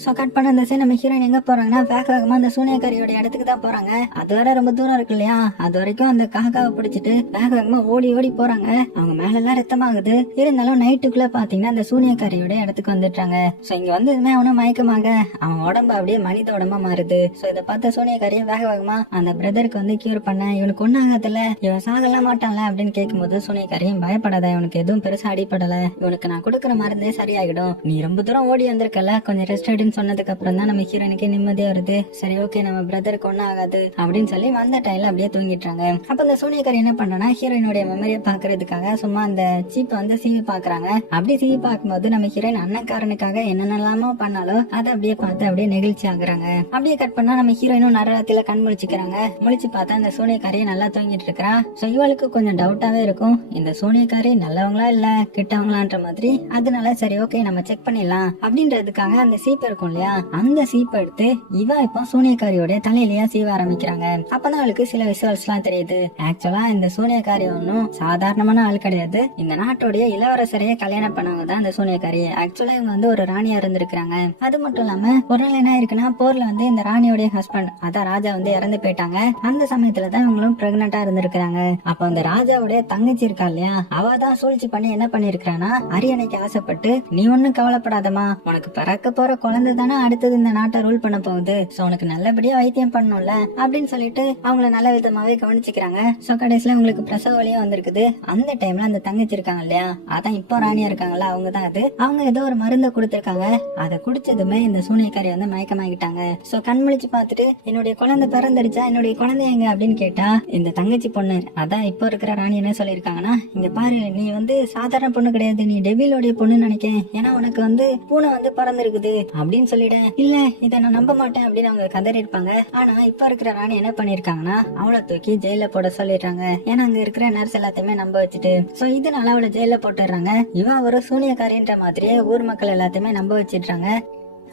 சோ கட் பண்ண அந்த சைடு நம்ம ஹீரோயின் எங்க போறாங்கன்னா வேக வேகமா அந்த சூனியக்காரியோட இடத்துக்கு தான் போறாங்க. அது வர ரொம்ப தூரம் இருக்கு இல்லையா, அது வரைக்கும் அந்த காக்காவை பிடிச்சிட்டு வேக வேகமா ஓடி ஓடி போறாங்க. அவங்க மேல எல்லாம் ரத்தமாகுது. இருந்தாலும் நைட்டுக்குள்ள பாத்தீங்கன்னா அந்த சூனியக்காரியோட இடத்துக்கு வந்துட்டாங்க. சோ இங்க வந்ததுமே அவனும் மயக்கமாக அவன் உடம்பு அப்படியே மனித உடம்பா மாறுது. சோ இதை பார்த்த சூனியக்காரியும் வேக வேகமா அந்த பிரதருக்கு வந்து கியூர் பண்ண, இவனுக்கு ஒன்னும் ஆகாதுல, இவன் சாகலாம் மாட்டான்ல அப்படின்னு கேட்கும் போது சூனியக்காரியும் பயப்படாத, இவனுக்கு எதுவும் பெருசா அடிப்படல, இவனுக்கு நான் கொடுக்குற மருந்தே சரியாகிடும், நீ ரொம்ப தூரம் ஓடி வந்திருக்கல, கொஞ்சம் ரெஸ்ட் சொன்னதுக்கு அப்புறம் தான் நம்ம ஹீரோனுக்கு நிம்மதியா வருது. சரி ஓகே நம்ம பிரதருக்கு ஒன்னும் ஆகாது அப்படின்னு சொல்லி வந்த டைம்ல அப்படியே தூங்கிட்டாங்க. அப்ப அந்த சூனியக்காரி என்ன பண்ணனா ஹீரோயினுடைய மெமரியை பாக்குறதுக்காக சும்மா அந்த சீப்பை வந்து சீவி பாக்குறாங்க. அப்படி சீவி பார்க்கும்போது நம்ம ஹீரோயின் அண்ணன்காரனுக்காக என்னென்னலாமோ பண்ணாலோ அதை அப்படியே பார்த்து அப்படியே நெகிழ்ச்சி ஆகுறாங்க. அப்படியே கட் பண்ணா நம்ம ஹீரோயினும் நரகத்துல கண் முழிச்சுக்கிறாங்க. முழிச்சு பார்த்தா அந்த சூனியக்காரியை நல்லா தூங்கிட்டு இருக்கிறா. சோ இவளுக்கு கொஞ்சம் டவுட்டாவே இருக்கும், இந்த சூனியக்காரி நல்லவங்களா இல்ல கெட்டவங்களான்ற மாதிரி. அதனால சரி ஓகே நம்ம செக் பண்ணிடலாம் அப்படின்றதுக்காக அந்த சீப் இருக்கும் இல்லையா, அந்த சீப்பை எடுத்து இவ இப்போ சூனியக்காரியோட தலையிலேயே சீவ ஆரம்பிக்கிறாங்க. அப்பதான் அவளுக்கு சில விஷுவல்ஸ் எல்லாம் தெரியுது. ஆக்சுவலா இந்த சூனியக்காரி ஒன்னும் சாதாரணமான ஆள் கிடையாது. இந்த நாட்டுடைய இளவரசரையே கல்யாணம் பண்ணவங்க தான் இந்த சூனியக்காரி. ஆக்சுவலா இவங்க வந்து ஒரு ராணியா இருந்திருக்காங்க. அது மட்டும் இல்லாம ஒரு நாள் என்ன இருக்குன்னா போர்ல வந்து இந்த ராணியோட ஹஸ்பண்ட் அதான் ராஜா வந்து இறந்து போயிட்டாங்க. அந்த சமயத்துலதான் இவங்களும் பிரெக்னெண்டா இருந்திருக்காங்க. அப்ப அந்த ராஜாவுடைய தங்கச்சி இருக்கா இல்லையா, அவ தான் சூழ்ச்சி பண்ணி என்ன பண்ணிருக்கானா அரியணைக்கு ஆசைப்பட்டு, நீ ஒன்னும் கவலைப்படாதமா, உனக்கு பிறக்க போற குழந்தை தானே அடுத்தது இந்த நாட்டை ரூல் பண்ண போகுது, சோ உனக்கு நல்லபடியா வைத்தியம் பண்ணணும்ல அப்படின்னு சொல்லிட்டு அவங்கள நல்ல விதமாவே கவனிச்சுக்கிறாங்க. சோ கடைசியில உங்களுக்கு பிரசவ வழியா வந்திருக்குது. அந்த டைம்ல அந்த தங்கச்சி இருக்காங்க இல்லையா, அதான் இப்போ ராணியா இருக்காங்கல்ல, அவங்கதான் அது. அவங்க ஏதோ ஒரு மருந்தை கொடுத்திருக்காங்க. அதை குடிச்சதுமே இந்த சூனியக்காரி வந்து மயக்கமாகிட்டாங்க. சோ கண் முழிச்சு பார்த்துட்டு, என்னுடைய குழந்தை பிறந்துருச்சா, என்னுடைய குழந்தை எங்க அப்படின்னு கேட்டா, இந்த தங்கச்சி பொண்ணு அதான் இப்போ இருக்கிற ராணி என்ன சொல்லிருக்காங்கன்னா, இங்க பாரு நீ வந்து சாதாரண பொண்ணு கிடையாது, நீ டெவிலோடைய பொண்ணு நினைக்கேன், ஏன்னா உனக்கு வந்து பூனை வந்து பறந்துருக்குது அப்படின்னு சொல்லிட. இல்ல இத நான் நம்ப மாட்டேன் அப்படின்னு அவங்க கதறி இருப்பாங்க. ஆனா இப்ப இருக்கிற ராணி என்ன பண்ணிருக்காங்கன்னா அவளை தூக்கி ஜெயில போட சொல்லிடுறாங்க. ஏன்னா அங்க இருக்கிற நர்ஸ் எல்லாத்தையுமே நம்ப வச்சுட்டு, சோ இதனால அவளை ஜெயில போட்டுறாங்க. இவ ஒரு சூனியக்காரின்ற மாதிரியே ஊர் மக்கள் எல்லாத்தையுமே நம்ப வச்சிடுறாங்க.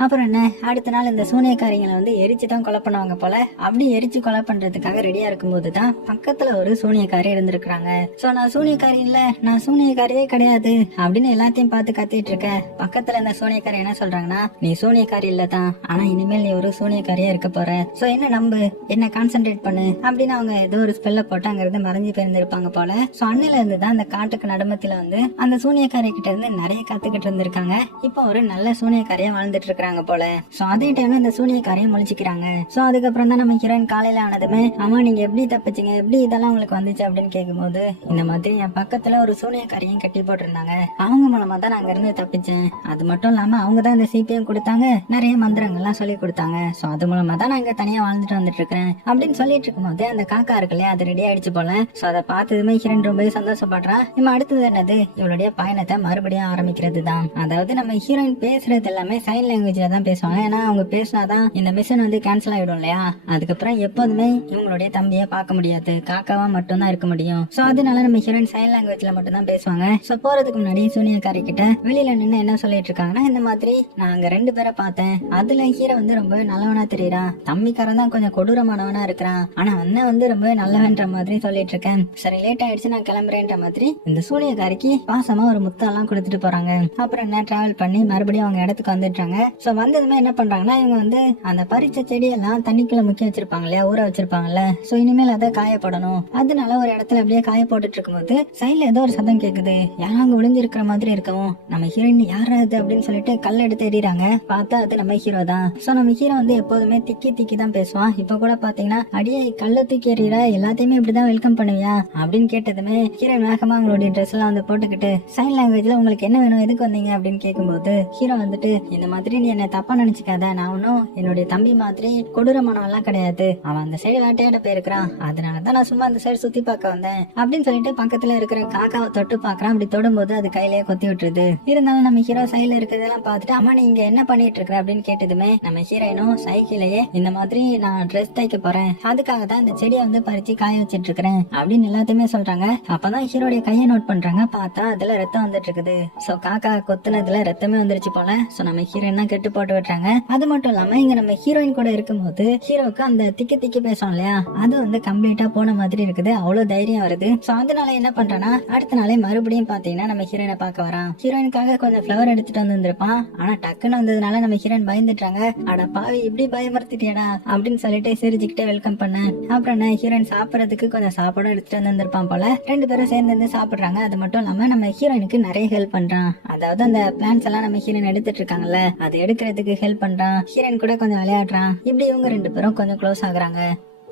அப்புறம் என்ன, அடுத்த நாள் இந்த சூனியக்காரிங்களை வந்து எரிச்சுதான் கொலை பண்ணுவாங்க போல. அப்படி எரிச்சு கொலை பண்றதுக்காக ரெடியா இருக்கும் போதுதான் பக்கத்துல ஒரு சூனியக்காரி இருந்திருக்காங்க. சோ நான் சூனியக்காரி இல்ல, நான் சூனியக்காரியே கிடையாது அப்படின்னு எல்லாத்தையும் பார்த்து கத்திட்டு இருக்க. பக்கத்துல இந்த சூனியக்காரி என்ன சொல்றாங்கன்னா, நீ சூனியக்காரி இல்லதான், ஆனா இனிமேல் நீ ஒரு சூனியக்காரியா இருக்க போற, சோ என்ன நம்பு, என்ன கான்சென்ட்ரேட் பண்ணு அப்படின்னு அவங்க ஏதோ ஒரு ஸ்பெல்ல போட்டு அங்க இருந்து மறைஞ்சு போயிருந்திருப்பாங்க போல. சோ அன்னில இருந்துதான் அந்த காட்டுக்கு நடுமத்துல வந்து அந்த சூனியக்காரி கிட்ட இருந்து நிறைய கத்துக்கிட்டு இருந்திருக்காங்க. இப்போ ஒரு நல்ல சூனியக்காரியா வாழ்ந்துட்டு இருக்காங்க போல. சோ அதே டைம்ல இந்த சூனியக்காரையும் முழிச்சுக்கிறாங்க. சோ அதுக்கப்புறம் தான் நம்ம ஹீரோயின் காலையில ஆனதுமே, அம்மா நீங்க எப்படி தப்பிச்சீங்க, எப்படி இதெல்லாம் உங்களுக்கு வந்துச்சு அப்படின்னு கேட்கும்போது, இந்த மாதிரி என் பக்கத்துல ஒரு சூனியக்காரையும் கட்டி போட்டிருந்தாங்க, அவங்க மூலமா தான் நான் அங்க இருந்து தப்பிச்சேன். அது மட்டும் இல்லாம அவங்க தான் இந்த சிபிஎம் கொடுத்தாங்க, நிறைய மந்திரங்கள்லாம் சொல்லி கொடுத்தாங்க. சோ அது மூலமா தான் நான் இங்க தனியா வாழ்ந்துட்டு வந்துட்டு இருக்கேன் அப்படின்னு சொல்லிட்டு இருக்கும்போது அந்த காக்கா இருக்குல்லையா, அது ரெடி ஆயிடுச்சு போல. சோ அதை பார்த்ததுமே ஹீரோயின் ரொம்ப சந்தோஷப்படுறா. நம்ம அடுத்தது என்னது, இவளுடைய பயணத்தை மறுபடியும் ஆரம்பிக்கிறது தான். அதாவது நம்ம ஹீரோயின் பேசுறது எல்லாமே சைன் லாங்குவேஜ் தான் பேசுவாங்க. ஏன்னா அவங்க பேசினாதான் இந்த மிஷன் வந்து கேன்சல் ஆயிடும் இல்லையா. அதுக்கப்புறம் எப்போதுமே இவங்களுடைய தம்பியை பார்க்க முடியாது, காக்காவா மட்டும் தான் இருக்க முடியும். சோ அதனால நம்ம ஹீரோயின் சைன் லாங்குவேஜ்ல மட்டும் தான் பேசுவாங்க. சோ போறதுக்கு முன்னாடி சூனியக்காரி கிட்ட வெளியில நின்று என்ன சொல்லிட்டு இருக்காங்கன்னா, இந்த மாதிரி நான் அங்க 2 பேரை பார்த்தேன், அதுல ஹீரோ வந்து ரொம்பவே நல்லவனா தெரியறான், தம்பிக்காரன் தான் கொஞ்சம் கொடூரமானவனா இருக்கிறான், ஆனா அண்ணன் வந்து ரொம்பவே நல்லவன்ற மாதிரி சொல்லிட்டு இருக்கேன். சரி லேட் ஆயிடுச்சு நான் கிளம்புறேன்ற மாதிரி இந்த சூனியக்காரிக்கு பாசமா ஒரு முத்தெல்லாம் கொடுத்துட்டு போறாங்க. அப்புறம் என்ன டிராவல் பண்ணி மறுபடியும் அவங்க இடத்துக்கு வந்துட்டாங்க. சோ வந்ததுமே என்ன பண்றாங்கன்னா, இவங்க வந்து அந்த பறிச்ச செடியெல்லாம் தண்ணிக்குள்ள முக்கிய வச்சிருப்பாங்க இல்லையா, ஊற வச்சிருப்பாங்கல்ல. சோ இனிமேல் அதை காயப்படணும். அதனால ஒரு இடத்துல அப்படியே காய போட்டுட்டு இருக்கும்போது சைட்ல ஏதோ ஒரு சத்தம் கேக்குது. யாரும் அங்க விழுந்து இருக்கிற மாதிரி இருக்கவும் நம்ம ஹீரோயின் யாராது அப்படின்னு சொல்லிட்டு கல் எடுத்து எறிறாங்க. பார்த்தா அது நம்ம ஹீரோ தான். சோ நம்ம ஹீரோ வந்து எப்போதுமே திக்கி திக்கி தான் பேசுவான். இப்ப கூட பாத்தீங்கன்னா, அடியே கல்ல தூக்கி எறிகிற, எல்லாத்தையுமே இப்படிதான் வெல்கம் பண்ணுவியா அப்படின்னு கேட்டதுமே ஹீரோயின் வேகமா அவங்களுடைய ட்ரெஸ் எல்லாம் வந்து போட்டுக்கிட்டு, சைன் லாங்குவேஜ்ல உங்களுக்கு என்ன வேணும், எதுக்கு வந்தீங்க அப்படின்னு கேட்கும்போது ஹீரோ வந்துட்டு, இந்த மாதிரி நீ என்ன தப்பா நினைச்சுக்காத, நான் ஒன்னும் என்னுடைய தம்பி மாதிரி கொடூரமானவன் எல்லாம் கிடையாது. அவன் அந்த சைடு வேட்டையாட போயிருக்கான், அதனாலதான் நான் சும்மா அந்த சைடு சுத்தி பார்க்க வந்தேன் அப்படின்னு சொல்லிட்டு பக்கத்துல இருக்கிற காக்காவை தொட்டு பாக்குறான். அப்படி தொடும்போது அது கையிலேயே கொத்தி விட்டுருது. இருந்தாலும் நம்ம ஹீரோ சைடுல இருக்கிறதெல்லாம் பார்த்துட்டு அம்மா நீ இங்க என்ன பண்ணிட்டு இருக்கிற அப்படின்னு கேட்டதுமே நம்ம ஹீரோயினும் சைக்கிளையே இந்த மாதிரி நான் ட்ரெஸ் தைக்க போறேன், அதுக்காக தான் இந்த செடியை வந்து பறிச்சு காய வச்சிட்டு இருக்கிறேன் அப்படின்னு எல்லாத்தையுமே சொல்றாங்க. அப்பதான் ஹீரோடைய கையை நோட் பண்றாங்க. பார்த்தா அதுல ரத்தம் வந்துட்டு இருக்குது. சோ காக்கா கொத்துனதுல ரத்தமே வந்துருச்சு போல. சோ நம்ம ஹீரோயின் தான் கெட்டு போட்டு விட்டுறாங்க. அது மட்டும் இல்லாம இங்க நம்ம ஹீரோயின் கூட இருக்கும்போது ஹீரோக்கு அந்த திக்கி திக்கி பேசணும் இல்லையா, அது வந்து கம்ப்ளீட்டா போன மாதிரி இருக்குது. அவ்வளவு தைரியம் வருது. சோ அதனால என்ன பண்றானா அடுத்த நாளே மறுபடியும் பாத்தீங்கன்னா நம்ம ஹீரோயினை பார்க்க வரான். ஹீரோயினுக்காக கொஞ்சம் ஃபிளவர் எடுத்துட்டு வந்திருப்பான். ஆனா டக்குன்னு வந்ததுனால நம்ம ஹீரோயின் பயந்துட்டாங்க. அட பாவி இப்படி பயமுறுத்திட்டியடா அப்படின்னு சொல்லிட்டு சிரிச்சுக்கிட்டே வெல்கம் பண்ண. அப்புறம் என்ன ஹீரோயின் சாப்பிடறதுக்கு கொஞ்சம் சாப்பாடும் எடுத்துட்டு வந்திருப்பான் போல. 2 பேரும் சேர்ந்து வந்து சாப்பிடுறாங்க. அது மட்டும் இல்லாம நம்ம ஹீரோயினுக்கு நிறைய ஹெல்ப் பண்றான். அதாவது அந்த பிளான்ஸ் எல்லாம் நம்ம ஹீரோயின் எடுத்துட்டு இருக்காங்கல்ல, அது எடுக்கிறதுக்கு ஹெல்ப் பண்றான். ஹீரோயின் கூட கொஞ்சம் விளையாடுறான். இப்படி இவங்க 2 பேரும் கொஞ்சம் க்ளோஸ் ஆகுறாங்க.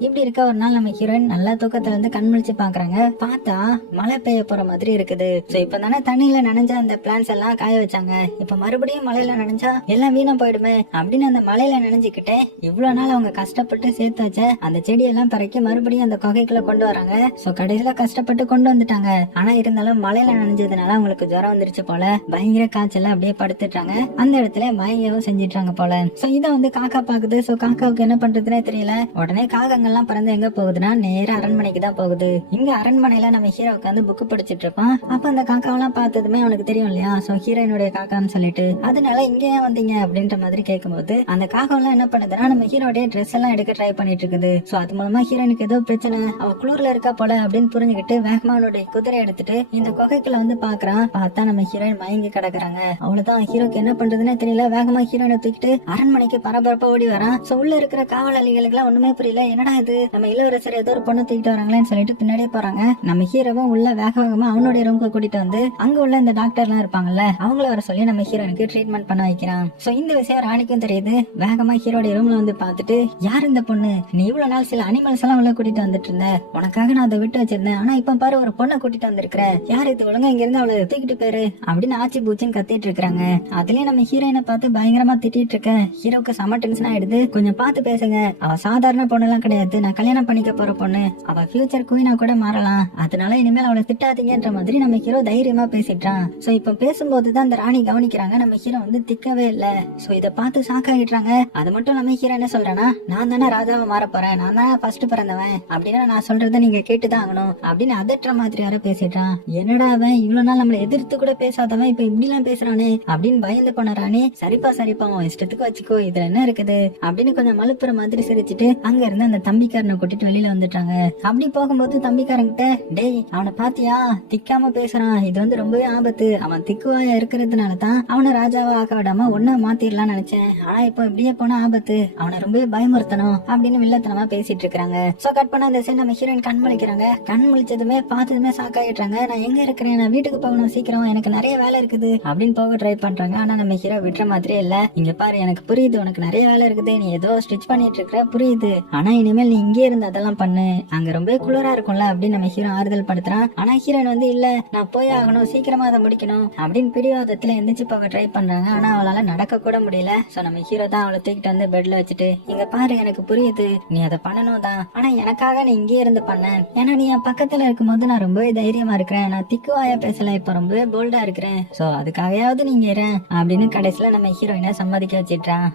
இப்படி இருக்க ஒரு நாள் நம்ம ஹீரோயின் நல்லா தூக்கத்துல இருந்து கண் முழிச்சு பாக்குறாங்க. பார்த்தா மழை பெய்ய போற மாதிரி இருக்குது. சோ இப்ப தானே தண்ணியில நனைஞ்ச அந்த பிளான்ஸ் எல்லாம் காய வச்சாங்க, இப்ப மறுபடியும் மழையில நனைஞ்சா எல்லாம் வீணா போயிடுமே அப்படின்னு அந்த மழையில நனைஞ்சுக்கிட்டே இவ்வளவு நாள் அவங்க கஷ்டப்பட்டு சேர்த்து வச்ச அந்த செடியெல்லாம் பறக்கி மறுபடியும் அந்த குகைக்குள்ள கொண்டு வராங்க. சோ கடைசியில கஷ்டப்பட்டு கொண்டு வந்துட்டாங்க. ஆனா இருந்தாலும் மழையில நனைஞ்சதுனால அவங்களுக்கு ஜுரம் வந்துருச்சு போல. பயங்கர காய்ச்சல அப்படியே படுத்துட்டாங்க. அந்த இடத்துல மயங்கவும் செஞ்சிட்டாங்க போல. சோ இத வந்து காக்கா பாக்குது. சோ காக்காவுக்கு என்ன பண்றதுன்னே தெரியல. உடனே காக்கா எல்லாம் பறந்து எங்க போகுதுன்னா நேரா அரண்மனைக்கு தான் போகுது. இங்க அரண்மனையில நம்ம ஹீரோ உட்காந்து புக் படிச்சிட்டு இருப்பான். அப்ப அந்த காக்காவெல்லாம் பார்த்ததுமே அவனுக்கு தெரியும் இல்லையா, சோ ஹீரோயினுடைய காக்கான்னு சொல்லிட்டு, அதனால இங்க ஏன் வந்தீங்க அப்படின்ற மாதிரி கேட்கும்போது அந்த காக்காவெல்லாம் என்ன பண்ணுதுன்னா நம்ம ஹீரோடைய ட்ரெஸ் எல்லாம் எடுக்க ட்ரை பண்ணிட்டு இருக்குது. சோ அது மூலமா ஹீரோயினுக்கு ஏதோ பிரச்சனை, அவ குளூர்ல இருக்கா போல அப்படின்னு புரிஞ்சுக்கிட்டு வேகமா அவனுடைய குதிரை எடுத்துட்டு இந்த குகைக்குள்ள வந்து பாக்குறான். பார்த்தா நம்ம ஹீரோயின் மயங்கி கிடக்குறாங்க. அவ்வளவுதான் ஹீரோக்கு என்ன பண்றதுன்னு தெரியல. வேகமா ஹீரோயினை தூக்கிட்டு அரண்மனைக்கு பரபரப்பா ஓடி வரான். சோ உள்ள இருக்கிற காவலாளிகளுக்கு எல்லாம் ஒண்ணுமே புரியல. என்னடா நம்ம இளவரசர் ஏதோ ஒரு பொண்ணு தூக்கிட்டு வராங்களேன்னு சொல்லிட்டு பின்னாடியே போறாங்க. நம்ம ஹீரோவும் உள்ள வேக வேகமா அவனுடைய ரூமுக்கு கூட்டிட்டு வந்து அங்க உள்ள இந்த டாக்டர் எல்லாம் இருப்பாங்கல்ல அவங்கள வர சொல்லி நம்ம ஹீரோனுக்கு ட்ரீட்மெண்ட் பண்ண வைக்கிறான். சோ இந்த விஷயம் ராணிக்கும் தெரியுது. வேகமா ஹீரோடைய ரூம்ல வந்து பாத்துட்டு, யார் இந்த பொண்ணு, நீ இவ்வளவு நாள் சில அனிமல்ஸ் எல்லாம் உள்ள கூட்டிட்டு வந்துட்டு இருந்த, உனக்காக நான் அதை விட்டு வச்சிருந்தேன், ஆனா இப்ப பாரு ஒரு பொண்ணை கூட்டிட்டு வந்திருக்கிற, யாரு இது, ஒழுங்கா இங்க இருந்து அவளை தூக்கிட்டு போயிரு அப்படின்னு ஆச்சி பூச்சின்னு கத்திட்டு இருக்காங்க. அதுலயே நம்ம ஹீரோயினை பார்த்து பயங்கரமா திட்டிட்டு இருக்க. ஹீரோக்கு செம டென்ஷன் ஆயிடுது. கொஞ்சம் பார்த்து பேசுங்க, அவ சாதாரண பொண்ணு எல்லாம் கிடையாது, நான் கல்யாணம் பண்ணிக்க போற பொண்ணு, அவ ஃபியூச்சர் குயினா கூட மாறலாம், அதனால இனிமேல் அவளை திட்டாதீங்கன்ற மாதிரி நம்ம ஹீரோ தைரியமா பேசிட்டான். சோ இப்ப பேசும்போதுதான் அந்த ராணி கவனிக்கிறாங்க நம்ம ஹீரோ வந்து திக்கவே இல்ல. சோ இத பார்த்து ஷாக் ஆகிடுறாங்க. அது மட்டும் நம்ம ஹீரோ என்ன சொல்றானா, நான் தானே ராஜாவை மாற போறேன், நான் தானே ஃபர்ஸ்ட் பிறந்தவன், அப்படின்னா நான் சொல்றதை நீங்க கேட்டுதான் ஆகணும் அப்படின்னு அதட்டுற மாதிரி யாரோ பேசிட்டான். என்னடா அவன் இவ்வளவு நாள் நம்மளை எதிர்த்து கூட பேசாதவன் இப்ப இப்படி எல்லாம் பேசுறானே அப்படின்னு பயந்து போன ராணி, சரிப்பா சரிப்பா உன் இஷ்டத்துக்கு வச்சுக்கோ, இதுல என்ன இருக்குது அப்படின்னு கொஞ்சம் மலுப்புற மாதிரி சிரிச்சுட்டு அங்க இருந்து அந்த தம்பிக்காரனை கூட்டிட்டு வெளியில வந்துட்டாங்க. அப்படி போகும்போது தம்பிக்காரங்கிட்ட, டேய் அவனை பாத்தியா, திக்காம பேசுறான், இது வந்து ரொம்பவே ஆபத்து, அவன் திக்குவாயா இருக்கிறதுனாலதான் அவனை ராஜாவா ஆக்க விடாம ஒன்னா மாத்திரலாம் நினைச்சேன், ஆனா இப்போ இப்படியே போனா ஆபத்து, அவனை ரொம்பவே பயமுறுத்தணும் அப்படின்னு வில்லத்தனமா பேசிட்டு இருக்காங்க. சோ கட் பண்ண அந்த சைடு நம்ம ஹீரோயின் கண் முழிக்கிறாங்க. கண் முழிச்சதுமே பார்த்ததுமே ஷாக் ஆயிடுறாங்க. நான் எங்க இருக்கிறேன், நான் வீட்டுக்கு போகணும், சீக்கிரம் எனக்கு நிறைய வேலை இருக்குது அப்படின்னு போக ட்ரை பண்றாங்க. ஆனா நம்ம ஹீரோ விட்டுற மாதிரியே இல்ல. இங்க பாரு, எனக்கு புரியுது உனக்கு நிறைய வேலை இருக்குது, நீ ஏதோ ஸ்டிச் பண்ணிட்டு இருக்கிற புரியுது, ஆனா இனிமேல் நீ இங்கே இருந்து அதெல்லாம் பண்ணு, அங்க ரொம்ப குளிரா இருக்கும்ல அப்படின்னு நம்ம ஹீரோ ஆறுதல் படுத்துறான். ஆனா ஹீரோயின் வந்து இல்ல, நான் போய் ஆகணும், சீக்கிரமா அதை முடிக்கணும் அப்படின்னு பிடிவாதத்துல எந்திரிச்சு போக ட்ரை பண்றாங்க. ஆனா அவளால நடக்க கூட முடியல. சோ நம்ம ஹீரோ தான் அவளை தூக்கிட்டு வந்து பெட்ல வச்சுட்டு, இங்க பாரு எனக்கு புரியுது நீ அதை பண்ணணும் தான், ஆனா எனக்காக நீ இங்கே இருந்து பண்ண, ஏன்னா நீ என் பக்கத்துல இருக்கும்போது நான் ரொம்பவே தைரியமா இருக்கிறேன், நான் திக்குவாயா பேசல, இப்ப ரொம்பவே போல்டா இருக்கிறேன், சோ அதுக்காகயாவது நீங்க இரு அப்படின்னு கடைசியில நம்ம ஹீரோயினை சம்மதிக்க வச்சிட்டான்.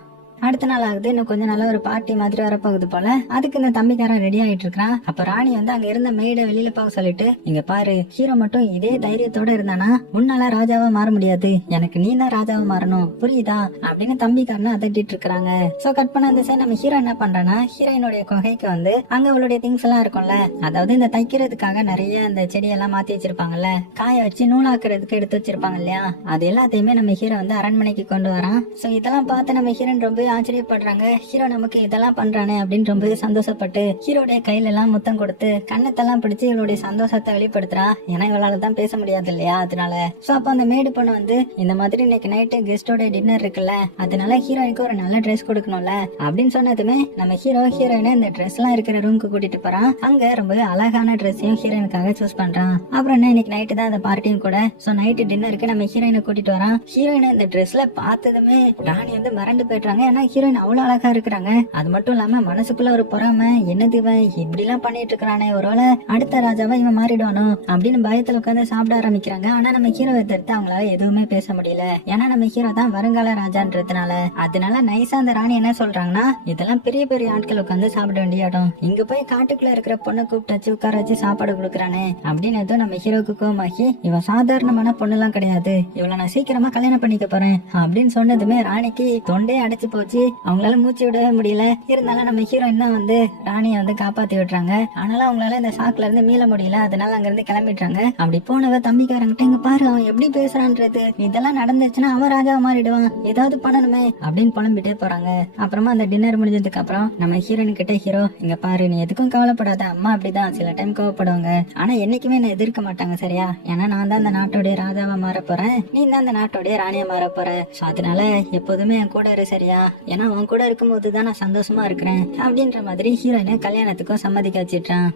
அடுத்த நாள் ஆகுது. இன்னும் கொஞ்ச நாளா ஒரு பார்ட்டி மாதிரி வரப்போகுது போல. அதுக்கு இந்த தம்பிக்காரன் ரெடி ஆயிட்டு இருக்கான். அப்ப ராணி வந்து அங்க இருந்த மெய்ட வெளியில போக சொல்லிட்டு, இங்க பாரு, ஹீரோ மட்டும் இதே தைரியத்தோட இருந்தானா உன்னால ராஜாவா மாற முடியாது, எனக்கு நீ தான் ராஜாவா மாறணும், புரியுதா அப்படின்னு தம்பிக்காரனை அதட்டிட்டு இருக்காங்க. சோ கட் பண்ண அந்த சைடு நம்ம ஹீரோ என்ன பண்றானா, ஹீரோயினுடைய குகைக்கு வந்து அங்க அவளுடைய திங்ஸ் எல்லாம் இருக்கும்ல, அதாவது இந்த தைக்கிறதுக்காக நிறைய அந்த செடியெல்லாம் மாத்தி வச்சிருப்பாங்கல்ல, காய வச்சு நூலாக்குறதுக்கு எடுத்து வச்சிருப்பாங்க இல்லையா, அது எல்லாத்தையுமே நம்ம ஹீரோ வந்து அரண்மனைக்கு கொண்டு வரான். சோ இதெல்லாம் பார்த்து நம்ம ஹீரோயின் ரொம்ப ஆச்சரியப்படுறாங்க. ஹீரோ நமக்கு இதெல்லாம் பண்றானே அப்படின்னு ரொம்பவே சந்தோஷப்பட்டு ஹீரோடைய கையில எல்லாம் முத்தம் கொடுத்து கண்ணத்தெல்லாம் பிடிச்சு இவளுடைய சந்தோஷத்தை வெளிப்படுத்துறா. ஏன்னா இவளால தான் பேச முடியாது இல்லையா, அதனால. சோ அப்ப அந்த மேடு பொண்ணு வந்து இந்த மாதிரி இன்னைக்கு நைட்டு கெஸ்டோட டின்னர் இருக்குல்ல, அதனால ஹீரோயினுக்கு ஒரு நல்ல ட்ரெஸ் கொடுக்கணும்ல அப்படின்னு சொன்னதுமே நம்ம ஹீரோயினை இந்த ட்ரெஸ் எல்லாம் இருக்கிற ரூமுக்கு கூட்டிட்டு போறான். அங்க ரொம்பவே அழகான ட்ரெஸ்ஸையும் ஹீரோயினுக்காக சூஸ் பண்றான். அப்புறம் என்ன இன்னைக்கு நைட்டு தான் அந்த பார்ட்டியும் கூட. சோ நைட்டு டின்னருக்கு நம்ம ஹீரோயினை கூட்டிட்டு வரான். ஹீரோயின் இந்த ட்ரெஸ்ல பார்த்ததுமே ராணி வந்து மறந்து போயிடுறாங்க. ஏன்னா ஹீரோயின் அவ்வளவு அழகா இருக்கிறாங்க. அது மட்டும் இல்லாம மனசுக்குள்ள ஒரு பொறாம, என்னது இவன் இப்படி எல்லாம் பண்ணிட்டு இருக்கிறானே, ஒருவேளை அடுத்த ராஜாவா இவன் மாறிடுவானோ அப்படின்னு பயத்துல உட்காந்து சாப்பிட ஆரம்பிக்கிறாங்க. ஆனா நம்ம ஹீரோவை தடுத்து அவங்களால எதுவுமே பேச முடியல. ஏன்னா நம்ம ஹீரோ தான் வருங்கால ராஜான்றதுனால. அதனால நைஸா அந்த ராணி என்ன சொல்றாங்கன்னா, இதெல்லாம் பெரிய பெரிய ஆட்கள் உட்காந்து சாப்பிட வேண்டிய இடம், இங்க போய் காட்டுக்குள்ள இருக்கிற பொண்ணை கூப்பிட்டு வச்சு உட்கார வச்சு சாப்பாடு கொடுக்குறானே அப்படின்னு நம்ம ஹீரோக்கு கோமாக்கி, இவன் சாதாரணமான பொண்ணு எல்லாம் கிடையாது, இவளை நான் சீக்கிரமா கல்யாணம் பண்ணிக்க போறேன் அப்படின்னு சொன்னதுமே ராணிக்கு தொண்டே அடைச்சு போச்சு. அவங்களால மூச்சு விடவே முடியல. இருந்தாலும் நம்ம ஹீரோயின் தான் வந்து ராணியை வந்து காப்பாத்தி விடுறாங்க. ஆனாலும் அவங்களால இந்த சாக்குல இருந்து மீள முடியல. அதனால அங்க இருந்து கிளம்பிடுறாங்க. அப்படி போனவ தம்பிக்காரங்கிட்ட, இங்க பாரு அவன் எப்படி பேசுறான்றது, இதெல்லாம் நடந்துச்சுன்னா அவன் ராஜாவா மாறிடுவான், ஏதாவது பண்ணணுமே அப்படின்னு புலம்பிட்டே போறாங்க. அப்புறமா அந்த டின்னர் முடிஞ்சதுக்கு அப்புறம் நம்ம ஹீரோயின் கிட்ட, ஹீரோ இங்க பாரு, நீ எதுக்கும் கவலைப்படாத, அம்மா அப்படிதான் சில டைம் கோவப்படுவாங்க, ஆனா என்னைக்குமே என்ன எதிர்க்க மாட்டாங்க சரியா, ஏன்னா நான் தான் அந்த நாட்டோடைய ராஜாவா மாற போறேன், நீ தான் அந்த நாட்டோடைய ராணியா மாற போற. அதனால எப்போதுமே என் கூட இரு சரியா, ஏன்னா உன் கூட இருக்கும்போது தான் நான் சந்தோஷமா இருக்கிறேன் அப்படின்ற மாதிரி ஹீரோயினை கல்யாணத்துக்கும் சம்மதிக்க வச்சிட்டான்.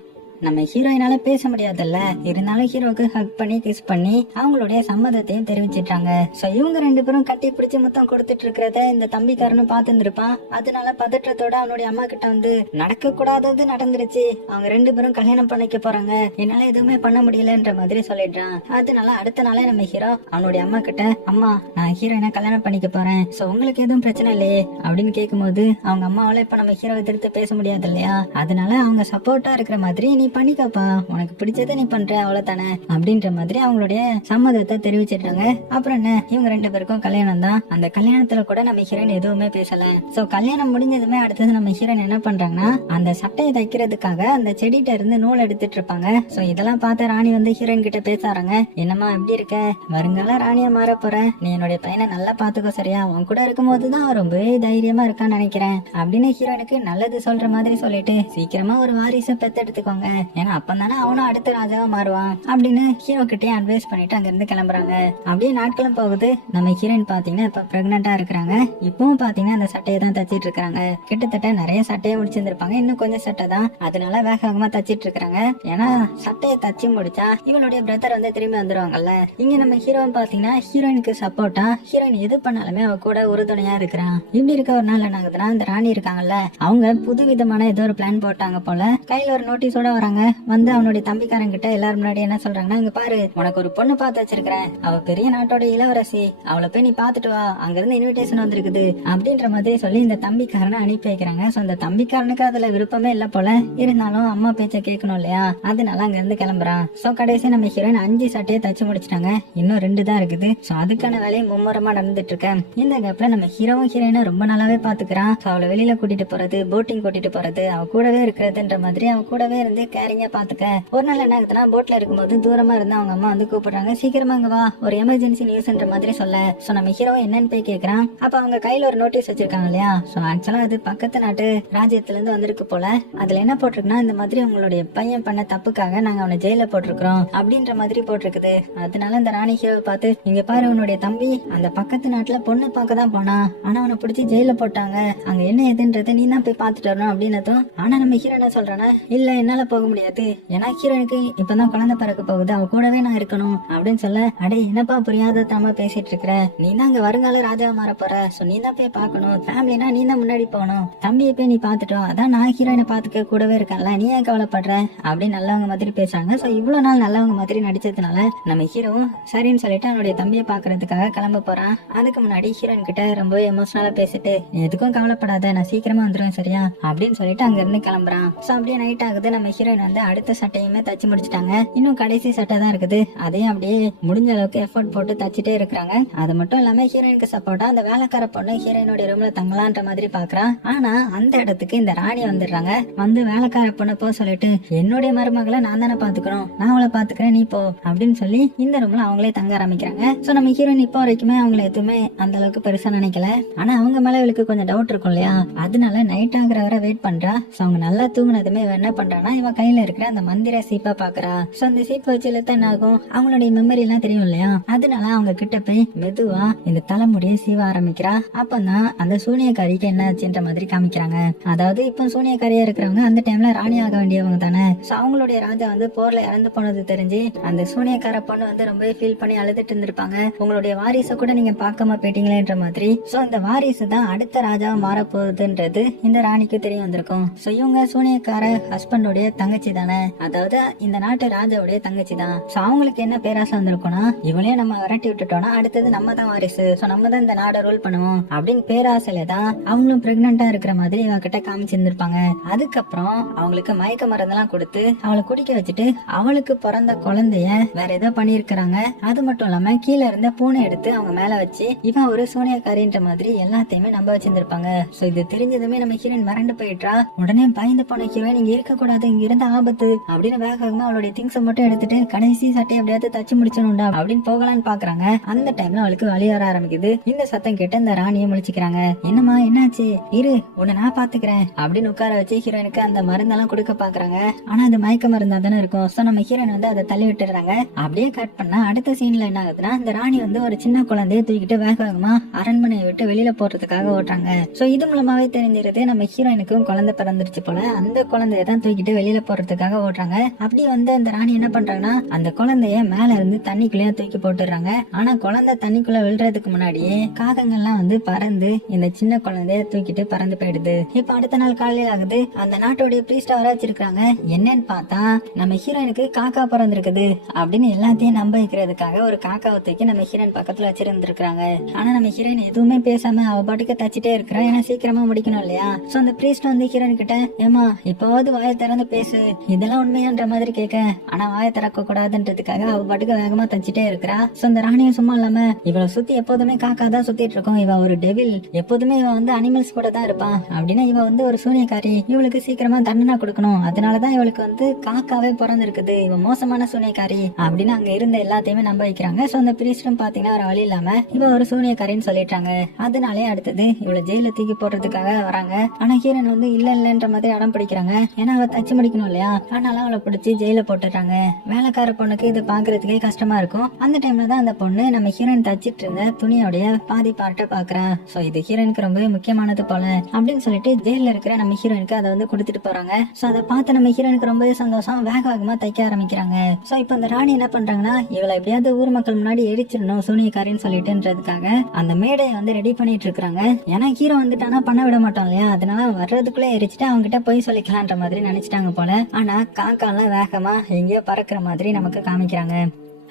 நம்ம ஹீரோயினால பேச முடியாதுல்ல, இருந்தாலும் ஹீரோக்கு ஹக் பண்ணி கிஸ் பண்ணி அவங்களுடைய சம்மதத்தையும் தெரிவிச்சிட்டாங்க. சோ இவங்க ரெண்டு பேரும் கட்டி பிடிச்சு முத்தம் கொடுத்துட்டு இருக்கிறத இந்த தம்பிக்காரனும் பார்த்துருப்பான். அதனால பதற்றத்தோட அவனுடைய அம்மா கிட்ட வந்து, நடக்க கூடாதது நடந்துருச்சு, அவங்க ரெண்டு பேரும் கல்யாணம் பண்ணிக்க போறாங்க, என்னால எதுவுமே பண்ண முடியலன்ற மாதிரி சொல்லிடுறான். அதனால அடுத்த நாளே நம்ம ஹீரோ அவனுடைய அம்மா கிட்ட, அம்மா நான் ஹீரோயினை கல்யாணம் பண்ணிக்க போறேன், சோ உங்களுக்கு எதுவும் பிரச்சனை இல்லையே அப்படின்னு கேட்கும்போது அவங்க அம்மாவால இப்ப நம்ம ஹீரோவை எதிர்த்து பேச முடியாது இல்லையா, அதனால அவங்க சப்போர்ட்டா இருக்கிற மாதிரி நீ பண்ணிக்கப்பா, உனக்கு பிடிச்சதை நீ பண்ற அவ்வளவுதானே அப்படின்ற மாதிரி அவங்களுடைய சம்மதத்தை தெரிவிச்சிட்டாங்க. அப்புறம் என்ன, இவங்க ரெண்டு பேருக்கும் கல்யாணம் தான். அந்த கல்யாணத்துல கூட நம்ம ஹீரோயின் எதுவுமே பேசல. சோ கல்யாணம் முடிஞ்சதுமே அடுத்தது நம்ம ஹீரோயின் என்ன பண்றாங்கன்னா, அந்த சட்டையை தைக்கிறதுக்காக அந்த செடிட்ட இருந்து நூல் எடுத்துட்டு இருப்பாங்க. சோ இதெல்லாம் பார்த்த ராணி வந்து ஹீரோயின் கிட்ட பேசாறாங்க, என்னம்மா எப்படி இருக்க, வருங்கால ராணியா மாற போற, நீ என்னுடைய பையனை நல்லா பாத்துக்கோ சரியா, உன் கூட இருக்கும் போதுதான் ரொம்பவே தைரியமா இருக்கான்னு நினைக்கிறேன் அப்படின்னு ஹீரோயினுக்கு நல்லது சொல்ற மாதிரி சொல்லிட்டு, சீக்கிரமா ஒரு வாரிசை பெத்தெடுத்துக்கோங்க, ஏன்னா அப்பந்தானே அவனும் அடுத்த ராஜாவா மாறுவான் அப்படின்னு ஹீரோ கிட்டே அட்வைஸ் பண்ணிட்டு அங்க இருந்து கிளம்புறாங்க. அப்படியே நாட்களும் போகுது. நம்ம ஹீரோயின் பாத்தீங்கன்னா இப்ப பிரெக்னெண்டா இருக்கிறாங்க. இப்பவும் பாத்தீங்கன்னா அந்த சட்டையை தான் தச்சிட்டு இருக்காங்க. கிட்டத்தட்ட நிறைய சட்டையை முடிச்சிருந்திருப்பாங்க, இன்னும் கொஞ்சம் சட்டை தான், அதனால வேக வேகமா தச்சிட்டு இருக்காங்க. ஏன்னா சட்டையை தச்சு முடிச்சா இவளுடைய பிரதர் வந்து திரும்பி வந்துருவாங்கல்ல. இங்க நம்ம ஹீரோயின் பாத்தீங்கன்னா ஹீரோயினுக்கு சப்போர்ட்டா ஹீரோயின் எது பண்ணாலுமே அவ கூட உறுதுணையா இருக்கிறான். இப்படி இருக்க ஒரு நாள் என்ன ஆகுதுன்னா, இந்த ராணி இருக்காங்கல்ல, அவங்க புது விதமான ஏதோ ஒரு பிளான் போட்டாங்க போல. கையில ஒரு நோட்டீஸோட வராங்க. வந்து அவனுடைய தம்பிக்காரங்கிட்ட எல்லாரும் முன்னாடி என்ன சொல்றாங்கன்னா, இங்க பாரு உனக்கு ஒரு பொண்ணு பார்த்து வச்சிருக்கிறேன், அவ பெரிய நாட்டோட இளவரசி, அவளை போய் நீ பாத்துட்டு வா, அங்க இருந்து இன்விடேஷன் வந்திருக்குது அப்படின்ற மாதிரி சொல்லி இந்த தம்பிக்காரனை அனுப்பி வைக்கிறாங்க. சோ அந்த தம்பிக்காரனுக்கு அதுல விருப்பமே இல்ல போல, இருந்தாலும் அம்மா பேச்ச கேட்கணும் இல்லையா, அதனால அங்க இருந்து கிளம்புறான். சோ கடைசி நம்ம ஹீரோயின் 5 சட்டையை தச்சு முடிச்சிட்டாங்க, இன்னும் 2 தான் இருக்குது. சோ அதுக்கான வேலையை மும்முரமா நடந்துட்டு இருக்கேன். இந்த கேப்ல நம்ம ஹீரோவும் ஹீரோயினை ரொம்ப நல்லாவே பாத்துக்கிறான். அவளை வெளியில கூட்டிட்டு போறது, போட்டிங் கூட்டிட்டு போறது, அவ கூடவே இருக்கிறதுன்ற மாதிரி அவ கூடவே இருந்து கேரிங்கா பாத்துக்க. ஒரு நாள் என்ன ஆகுதுன்னா, போட்ல இருக்கும்போது தூரமா இருந்து அவங்க அம்மா வந்து கூப்பிடுறாங்க, சீக்கிரமா அங்க வா, ஒரு எமர்ஜென்சி நியூஸ்ன்ற மாதிரி சொல்ல. சோ நம்ம ஹீரோ என்னன்னு போய் கேக்குறான். அப்ப அவங்க கையில ஒரு நோட்டீஸ் வச்சிருக்காங்க இல்லையா, சோ ஆக்சுவலா அது பக்கத்து நாட்டு ராஜ்யத்துல இருந்து வந்திருக்கு போல. அதுல என்ன போட்டிருக்குன்னா, இந்த மாதிரி உங்களுடைய பையன் பண்ண தப்புக்காக நாங்க அவனை ஜெயில போட்டிருக்கிறோம் அப்படின்ற மாதிரி போட்டிருக்குது. அதனால இந்த ராணி ஹீரோவை பார்த்து, இங்க பாரு உன்னுடைய தம்பி அந்த பக்கத்து நாட்டுல பொண்ணு பார்க்க தான் போனா, ஆனா அவனை பிடிச்சி ஜெயில போட்டாங்க, அங்க என்ன எதுன்றது நீ தான் போய் பாத்துட்டு வரணும் அப்படின்னதும், ஆனா நம்ம ஹீரோ என்ன சொல்றானா, இல்ல என்னால போக முடியாது, ஏன்னா ஹீரோனுக்கு இப்பதான் குழந்தை பிறக்க போகுது, அவ கூடவே நான் இருக்கணும் அப்படின்னு சொல்ல, அடே என்னப்பா புரியாத தரமா பேசிட்டு இருக்கிற, நீ தான் அங்க வருங்கால ராஜாவா மாற போற, சோ நீ தான் போய் பாக்கணும், ஃபேமிலினா நீ தான் முன்னாடி போகணும், தம்பியை போய் நீ பாத்துட்டோம், அதான் நான் ஹீரோயினை பாத்துக்க கூடவே இருக்கல, நீ ஏன் கவலைப்படுற அப்படின்னு நல்லவங்க மாதிரி பேசுறாங்க. சோ இவ்வளவு நாள் நல்லவங்க மாதிரி நடிச்சதுனால நம்ம ஹீரோவும் சரின்னு சொல்லிட்டு அவனுடைய தம்பியை பாக்குறதுக்காக கிளம்ப போறான். அதுக்கு முன்னாடி ஹீரோயின் கிட்ட ரொம்பவே எமோஷனலா பேசிட்டு, எதுக்கும் கவலைப்படாத, நான் சீக்கிரமா வந்துருவேன் சரியா அப்படின்னு சொல்லிட்டு அங்க இருந்து கிளம்புறான். சோ அப்படியே நைட் ஆகுது. நம்ம ஹீரோயின் ஹீரோயின் வந்து அடுத்த சட்டையுமே தச்சு முடிச்சிட்டாங்க. இன்னும் கடைசி சட்டை தான் இருக்குது. அதையும் அப்படியே முடிஞ்ச அளவுக்கு எஃபர்ட் போட்டு தச்சுட்டே இருக்கிறாங்க. அது மட்டும் இல்லாம ஹீரோயினுக்கு சப்போர்ட்டா அந்த வேலைக்கார பொண்ணு ஹீரோயினுடைய ரூம்ல தங்கலான்ற மாதிரி பாக்குறான். ஆனா அந்த இடத்துக்கு இந்த ராணி வந்துடுறாங்க. வந்து வேலைக்கார பொண்ணு போ சொல்லிட்டு, என்னுடைய மருமகளை நான் தானே பாத்துக்கணும், நான் அவளை பாத்துக்கிறேன், நீ போ அப்படின்னு சொல்லி இந்த ரூம்ல அவங்களே தங்க ஆரம்பிக்கிறாங்க. சோ நம்ம ஹீரோயின் இப்போ வரைக்குமே அவங்களை எதுவுமே அந்த அளவுக்கு பெருசா நினைக்கல. ஆனா அவங்க மேல இவளுக்கு கொஞ்சம் டவுட் இருக்கும் இல்லையா, அதனால நைட் ஆகுற வரை வெயிட் பண்றா. சோ அவங்க நல்லா தூங்குனதுமே இவ என்ன பண்றான்னா, இவ கையில இருக்கிற அந்த மந்திர சீப்பா பாக்குறா. சோ அந்த சீப்பை வச்சு இழுத்தா என்ன ஆகும், அவங்களுடைய மெமரி எல்லாம் தெரியும் இல்லையா, அதனால அவங்க கிட்ட போய் மெதுவா இந்த தலைமுடியை சீவ ஆரம்பிக்கிறா. அப்பதான் அந்த சூனியக்காரிக்கு என்ன ஆச்சுன்ற மாதிரி காமிக்கிறாங்க. அதாவது இப்ப சூனியக்காரியா இருக்கிறவங்க அந்த டைம்ல ராணி ஆக வேண்டியவங்க தானே. சோ அவங்களுடைய ராஜா வந்து போர்ல இறந்து போனது தெரிஞ்சு அந்த சூனியக்கார பொண்ணு வந்து ரொம்பவே ஃபீல் பண்ணி அழுதுட்டு இருந்திருப்பாங்க. உங்களுடைய வாரிசை கூட நீங்க பார்க்காம போயிட்டீங்களேன்ற மாதிரி. சோ இந்த வாரிசு தான் அடுத்த ராஜாவா மாற போகுதுன்றது இந்த ராணிக்கு தெரிய வந்திருக்கும். சோ இவங்க சூனியக்கார ஹஸ்பண்டோடைய தங்கச்சி தானே, அதாவது இந்த நாட்டு ராஜாவுடைய தங்கச்சி தான். சோ அவங்களுக்கு என்ன பேராசை வந்திருக்கும்னா, இவளையும் நம்ம விரட்டி விட்டுட்டோம்னா அடுத்தது நம்ம தான் வாரிசு, சோ நம்ம தான் இந்த நாடை ரூல் பண்ணுவோம் அப்படின்னு பேராசையில தான் அவங்களும் பிரெக்னண்டா இருக்கிற மாதிரி இவங்க கிட்ட காமிச்சிருந்திருப்பாங்க. அதுக்கப்புறம் அவங்களுக்கு மயக்க மருந்தெல்லாம் கொடுத்து அவளை குடிக்க வச்சுட்டு அவளுக்கு பிறந்த குழந்தைய வேற ஏதோ பண்ணிருக்கிறாங்க. அது மட்டும் இல்லாம கீழே இருந்த பூனை எடுத்து அவங்க மேல வச்சு இவன் ஒரு சூனியக்காரின்ற மாதிரி எல்லாத்தையுமே நம்ப வச்சிருந்திருப்பாங்க. சோ இது தெரிஞ்சதுமே நம்ம ஹீரோயின் மிரண்டு போயிட்டா. உடனே பயந்து போன ஹீரோயின், இங்க இருக்க கூடாது, இங்க இருந்த ஆபத்து அப்படின்னு வேகமா அவளுடைய திங்ஸ் மட்டும் எடுத்துட்டு கடைசி சட்டை எப்படியாவது தச்சு முடிச்சணும்டா அப்படின்னு போகலான்னு பாக்குறாங்க. அந்த டைம்ல அவளுக்கு வலி வர ஆரம்பிக்குது. இந்த சத்தம் கேட்டு இந்த ராணியை முழிச்சுக்கிறாங்க. என்னமா என்னாச்சு, இரு உன்னை நான் பாத்துக்கிறேன் அப்படின்னு உட்கார வச்சு ஹீரோயினுக்கு அந்த மருந்தெல்லாம் கொடுக்க பாக்குறாங்க. ஆனா அது மயக்க மருந்தா தானே இருக்கும். சோ நம்ம ஹீரோயின் வந்து அதை தள்ளி விட்டுறாங்க. அப்படியே கட் பண்ணா அடுத்த சீன்ல என்ன ஆகுதுன்னா, இந்த ராணி வந்து ஒரு சின்ன குழந்தைய தூக்கிட்டு வேகமா அரண்மனையை விட்டு வெளியில போறதுக்காக ஓட்டுறாங்க. சோ இது மூலமாவே தெரிஞ்சிருது நம்ம ஹீரோயினுக்கும் குழந்தை பிறந்துருச்சு போல. அந்த குழந்தைய தான் தூக்கிட்டு வெளியில போறதுக்காக ஓட்டுறாங்க. அப்படி வந்து அந்த ராணி என்ன பண்றாங்கன்னா, அந்த குழந்தைய மேல இருந்து தண்ணிக்குள்ளேயே தூக்கி போட்டுறாங்க. ஆனா குழந்தை தண்ணிக்குள்ள விழுறதுக்கு முன்னாடியே காகங்கள்லாம் வந்து பறந்து இந்த சின்ன குழந்தைய தூக்கிட்டு பறந்து போயிடுது. இப்ப அடுத்த நாள் காலையில ஆகுது. அந்த நாட்டோடைய பிரீஸ்ட வர வச்சிருக்காங்க. என்னன்னு பார்த்தா நம்ம ஹீரோயினுக்கு காக்கா பிறந்திருக்குது அப்படின்னு எல்லாத்தையும் நம்ப வைக்கிறதுக்காக ஒரு காக்காவை தூக்கி நம்ம ஹீரோயின் பக்கத்துல வச்சிருந்திருக்காங்க. ஆனா நம்ம ஹீரோயின் எதுவுமே பேசாம அவ பாட்டுக்கு தச்சிட்டே இருக்கிறா. ஏன்னா சீக்கிரமா முடிக்கணும் இல்லையா. சோ அந்த பிரீஸ்ட் வந்து ஹீரோயின் கிட்ட, ஏமா இப்பவாவது வாயை திறந்து பேசு, இதெல்லாம் உண்மையான்ற மாதிரி கேட்க, ஆனா வாயை திறக்க கூடாதுன்றதுக்காக அவ பாட்டுக்கு வேகமா தச்சிட்டே இருக்கிறா. சோ அந்த ராணியும் சும்மா இல்லாம இவளை சுத்தி எப்போதுமே காக்கா தான் சுத்திட்டு இருக்கும், இவ ஒரு டெவில், எப்போதுமே இவ வந்து அனிமல்ஸ் கூட தான் இருப்பான் அப்படின்னா இவ வந்து ஒரு சூனியக்காரி, இவளுக்கு சீக்கிரமா தண்டனை கொடுக்கணும், அதனாலதான் இவளுக்கு வந்து காக்காவே பிறந்திருக்குது, இவ மோசமான சூனியக்காரி அப்படின்னு அங்க இருந்த எல்லாத்தையுமே நம்ப வைக்கிறாங்க. சோ அந்த பிரீஸ்டும் பாத்தீங்கன்னா ஒரு வழி இல்லாம இவ ஒரு சூனியக்காரின்னு சொல்லிட்டாங்க. அதனாலே அடுத்தது இவளை ஜெயில தூக்கி போடுறதுக்காக வராங்க. ஆனா ஹீரோன் வந்து இல்லன்ற மாதிரி அடம் பிடிக்கிறாங்க. ஏன்னா அவ தச்சு முடிக்கணும் இல்லையா, அதனால அவளை பிடிச்சி ஜெயில போட்டுறாங்க. வேலைக்கார பொண்ணுக்கு இது பாக்குறதுக்கே கஷ்டமா இருக்கும். அந்த டைம்ல தான் அந்த பொண்ணு நம்ம ஹீரோயின் தச்சிட்டு இருந்த துணியோடைய பாதி பார்ட்ட பாக்குறா. சோ இது ஹீரோயினுக்கு ரொம்பவே முக்கியமானது போல அப்படின்னு சொல்லிட்டு ஜெயில இருக்கிற நம்ம ஹீரோயினுக்கு அதை வந்து கொடுத்துட்டு போறாங்க. சோ அதை பார்த்து நம்ம ஹீரோயினுக்கு ரொம்பவே சந்தோஷம், வேக வேகமா தைக்க ஆரம்பிக்கிறாங்க. சோ இப்ப அந்த ராணி என்ன பண்றாங்கன்னா, இவளை எப்படியாவது ஊர் மக்கள் முன்னாடி எரிச்சிடணும் சூனியக்காரின்னு சொல்லிட்டுன்றதுக்காக அந்த மேடையை வந்து ரெடி பண்ணிட்டு இருக்காங்க. ஏன்னா ஹீரோ வந்துட்டானா பண்ண விட மாட்டோம் இல்லையா, அதனால வர்றதுக்குள்ள எரிச்சுட்டு அவங்க கிட்ட போய் சொல்லிக்கலான்ற மாதிரி நினைச்சிட்டாங்க போல. ஆனா காக்காலாம் வேகமா எங்கேயோ பறக்குற மாதிரி நமக்கு காமிக்கிறாங்க.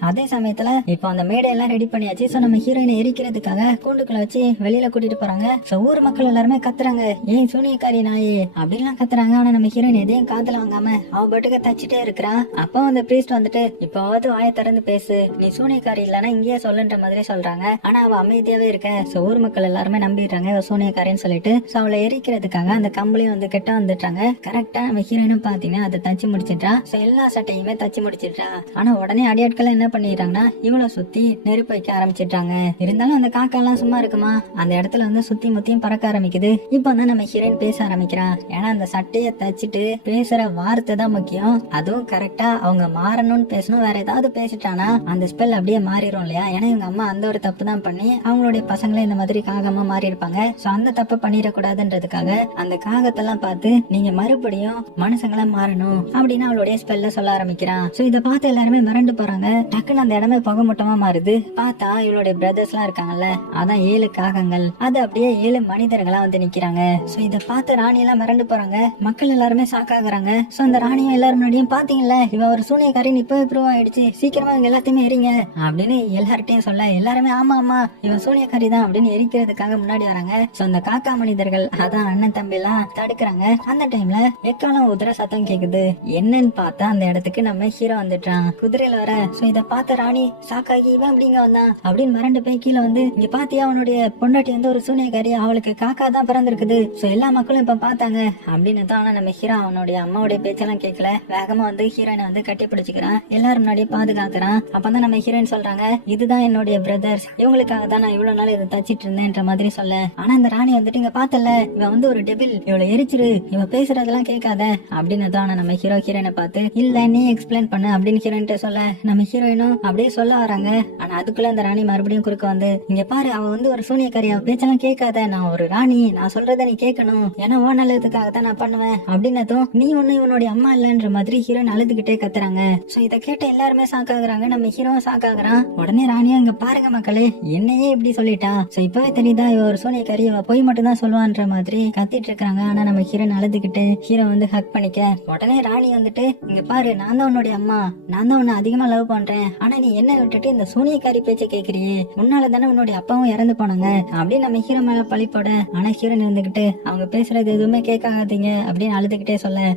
அதே சமயத்துல இப்போ அந்த மேடையெல்லாம் ரெடி பண்ணியாச்சு. சோ நம்ம ஹீரோயினை எரிக்கிறதுக்காக கூண்டுக்குள்ள வச்சு வெளியில கூட்டிட்டு போறாங்க. சோ ஊர் மக்கள் எல்லாருமே கத்துறாங்க, ஏன் சூனியக்காரி நாயே அப்படின்லாம் கத்துறாங்க. ஆனா நம்ம ஹீரோயின் எதையும் காதுல வாங்காம அவ பாட்டுக்கு தச்சிட்டே இருக்கிறா. அப்போ அந்த பிரீஸ்ட் வந்துட்டு, இப்போவாவது வாயை திறந்து பேசு, நீ சூனியக்காரி இல்லன்னா இங்கேயே சொல்லுன்ற மாதிரி சொல்றாங்க. ஆனா அவ அமைதியாவே இருக்க. சோ ஊர் மக்கள் எல்லாருமே நம்பிடுறாங்க இவ சூனியக்காரின்னு சொல்லிட்டு. சோ அவளை எரிக்கிறதுக்காக அந்த கம்பளையும் வந்து கெட்ட வந்துட்டாங்க. கரெக்டா நம்ம ஹீரோயினும் பாத்தீங்கன்னா அதை தச்சு முடிச்சிட்டா. சோ எல்லா சட்டையுமே தச்சு முடிச்சிட்டா. ஆனா உடனே அடியாட்கள் என்ன பண்ணிடுறாங்கன்னா இவளை சுத்தி நெருப்பு வைக்க ஆரம்பிச்சிட்டாங்க. இருந்தாலும் அந்த காக்கா எல்லாம் சும்மா இருக்குமா, அந்த இடத்துல வந்து சுத்தி முத்தியும் பறக்க ஆரம்பிக்குது. இப்போ வந்து நம்ம ஹீரோயின் பேச ஆரம்பிக்கிறா. ஏன்னா அந்த சட்டைய தச்சுட்டு பேசுற வார்த்தை தான் முக்கியம். அதுவும் கரெக்டா அவங்க மாறணும்னு பேசணும். வேற ஏதாவது பேசிட்டானா அந்த ஸ்பெல் அப்படியே மாறிடும் இல்லையா. ஏன்னா இவங்க அம்மா அந்த ஒரு தப்பு தான் பண்ணி அவங்களுடைய பசங்களே இந்த மாதிரி காகமா மாறி இருப்பாங்க. சோ அந்த தப்பு பண்ணிடக்கூடாதுன்றதுக்காக அந்த காகத்தெல்லாம் பார்த்து நீங்க மறுபடியும் மனுஷங்களா மாறணும் அப்படின்னு அவளுடைய ஸ்பெல்ல சொல்ல ஆரம்பிக்கிறான். சோ இதை பார்த்து எல்லாருமே மிரண்டு போறாங்க. டக்குன்னு அந்த இடமே புகை மூட்டமா மாறுது. பார்த்தா இவளுடைய பிரதர்ஸ் எல்லாம் இருக்காங்கல்ல, அதான் 7 காகங்கள், அது அப்படியே 7 மனிதர்களா வந்து நிக்கிறாங்க. சோ இத பார்த்து ராணி எல்லாம் மிரண்டு போறாங்க. மக்கள் எல்லாருமே ஷாக் ஆகுறாங்க. சோ அந்த ராணியும் எல்லாரும் முன்னாடியும் பாத்தீங்கல்ல, இவ ஒரு சூனியக்காரின்னு இப்பவே ப்ரூவ் ஆயிடுச்சு, சீக்கிரமா இவங்க எல்லாத்தையுமே எரிங்க அப்படின்னு எல்லார்ட்டையும் சொல்ல, எல்லாருமே ஆமா ஆமா இவன் சூனியக்காரி தான் அப்படின்னு எரிக்கிறதுக்காக முன்னாடி வராங்க. சோ அந்த காக்கா மனிதர்கள், அதான் அண்ணன் தம்பி எல்லாம் தடுக்கிறாங்க. அந்த டைம்ல எக்காலம் உதிர சத்தம் கேக்குது. என்னன்னு பார்த்தா அந்த இடத்துக்கு நம்ம ஹீரோ வந்துட்டான் குதிரையில வர. சோ இத பார்த்த ராணி சாக்காகி இவன் அப்படிங்க வந்தான் அப்படின்னு மிரண்டு போய் கீழே வந்து, இங்க பாத்தியா அவனுடைய பொண்டாட்டி வந்து ஒரு சூனியக்காரி, அவளுக்கு காக்கா தான் பிறந்திருக்குது. சோ எல்லா மக்களும் இப்ப பாத்தாங்க அப்படின்னு தான். ஆனா நம்ம ஹீரோ அவனுடைய அம்மாவுடைய பேச்செல்லாம் கேட்கல, வேகமா வந்து ஹீரோயினை வந்து கட்டி பிடிச்சுக்கிறான், எல்லாரும் முன்னாடியே பாதுகாக்கிறான். அப்பதான் நம்ம ஹீரோயின் சொல்றாங்க, இதுதான் என்னுடைய பிரதர்ஸ், இவங்களுக்காக தான் நான் இவ்வளவு நாள் இதை தச்சிட்டு இருந்தேன்ற மாதிரி சொல்ல. ஆனா இந்த ராணி வந்துட்டு, இங்க பாத்தல இவன் வந்து ஒரு டெபிள், இவளை எரிச்சிரு, இவ பேசுறதெல்லாம் கேட்காத அப்படின்னு தான். ஆனா நம்ம ஹீரோயினை பார்த்து, இல்ல நீ எக்ஸ்பிளைன் பண்ணு அப்படின்னு ஹீரோயின் சொல்ல, நம்ம ஹீரோயினும் அப்படியே சொல்ல வராங்க. ஆனா அதுக்குள்ள அந்த ராணி மறுபடியும் குறுக்க வந்து, இங்க பாரு அவ வந்து ஒரு சூனியக்காரி, அவ பேச்செல்லாம் கேட்காத, நான் ஒரு ராணி, நான் சொல்றத நீ கேட்கணும், ஏன்னா ஓ நல்லதுக்காக தான் நான் பண்ணுவேன் அப்படின்னதும், நீ ஒண்ணு இவனுடைய அம்மா இல்லன்ற மாதிரி ஹீரோயின் அழுதுகிட்டே கத்துறாங்க. சோ இத கேட்ட எல்லாருமே ஷாக் ஆகுறாங்க, நம்ம ஹீரோவும் ஷாக் ஆகுறான். உடனே ராணியா, இங்க பாருங்க மக்களே, என்னையே இப்படி சொல்லிட்டா, சோ இப்பவே தெரியுதா இவ ஒரு சூனியக்காரி, இவ போய் மட்டும் தான் சொல்லுவான்ற மாதிரி கத்திட்டு இருக்காங்க. ஆனா நம்ம ஹீரோயின் அழுதுகிட்டு ஹீரோ வந்து ஹக் பண்ணிக்க, உடனே ராணி வந்துட்டு, இங்க பாரு நான் தான் உன்னுடைய அம்மா, நான் தான் உன்னை அதிகமா லவ் பண்றேன், ஆனா நீ என்ன விட்டுட்டு இந்த சூனியக்காரி பேச்ச கேக்குறியே, உன்னால தானே உன்னுடைய அப்பாவும் இறந்து போனாங்க அப்படின்னு நம்ம ஹீரோ மேல பழி போட. ஆனா ஹீரோயின் இருந்துகிட்டு, அவங்க பேசுறது எதுவுமே கேட்காதீங்க அப்படின்னு அழுதுகிட்டே சொல்ல,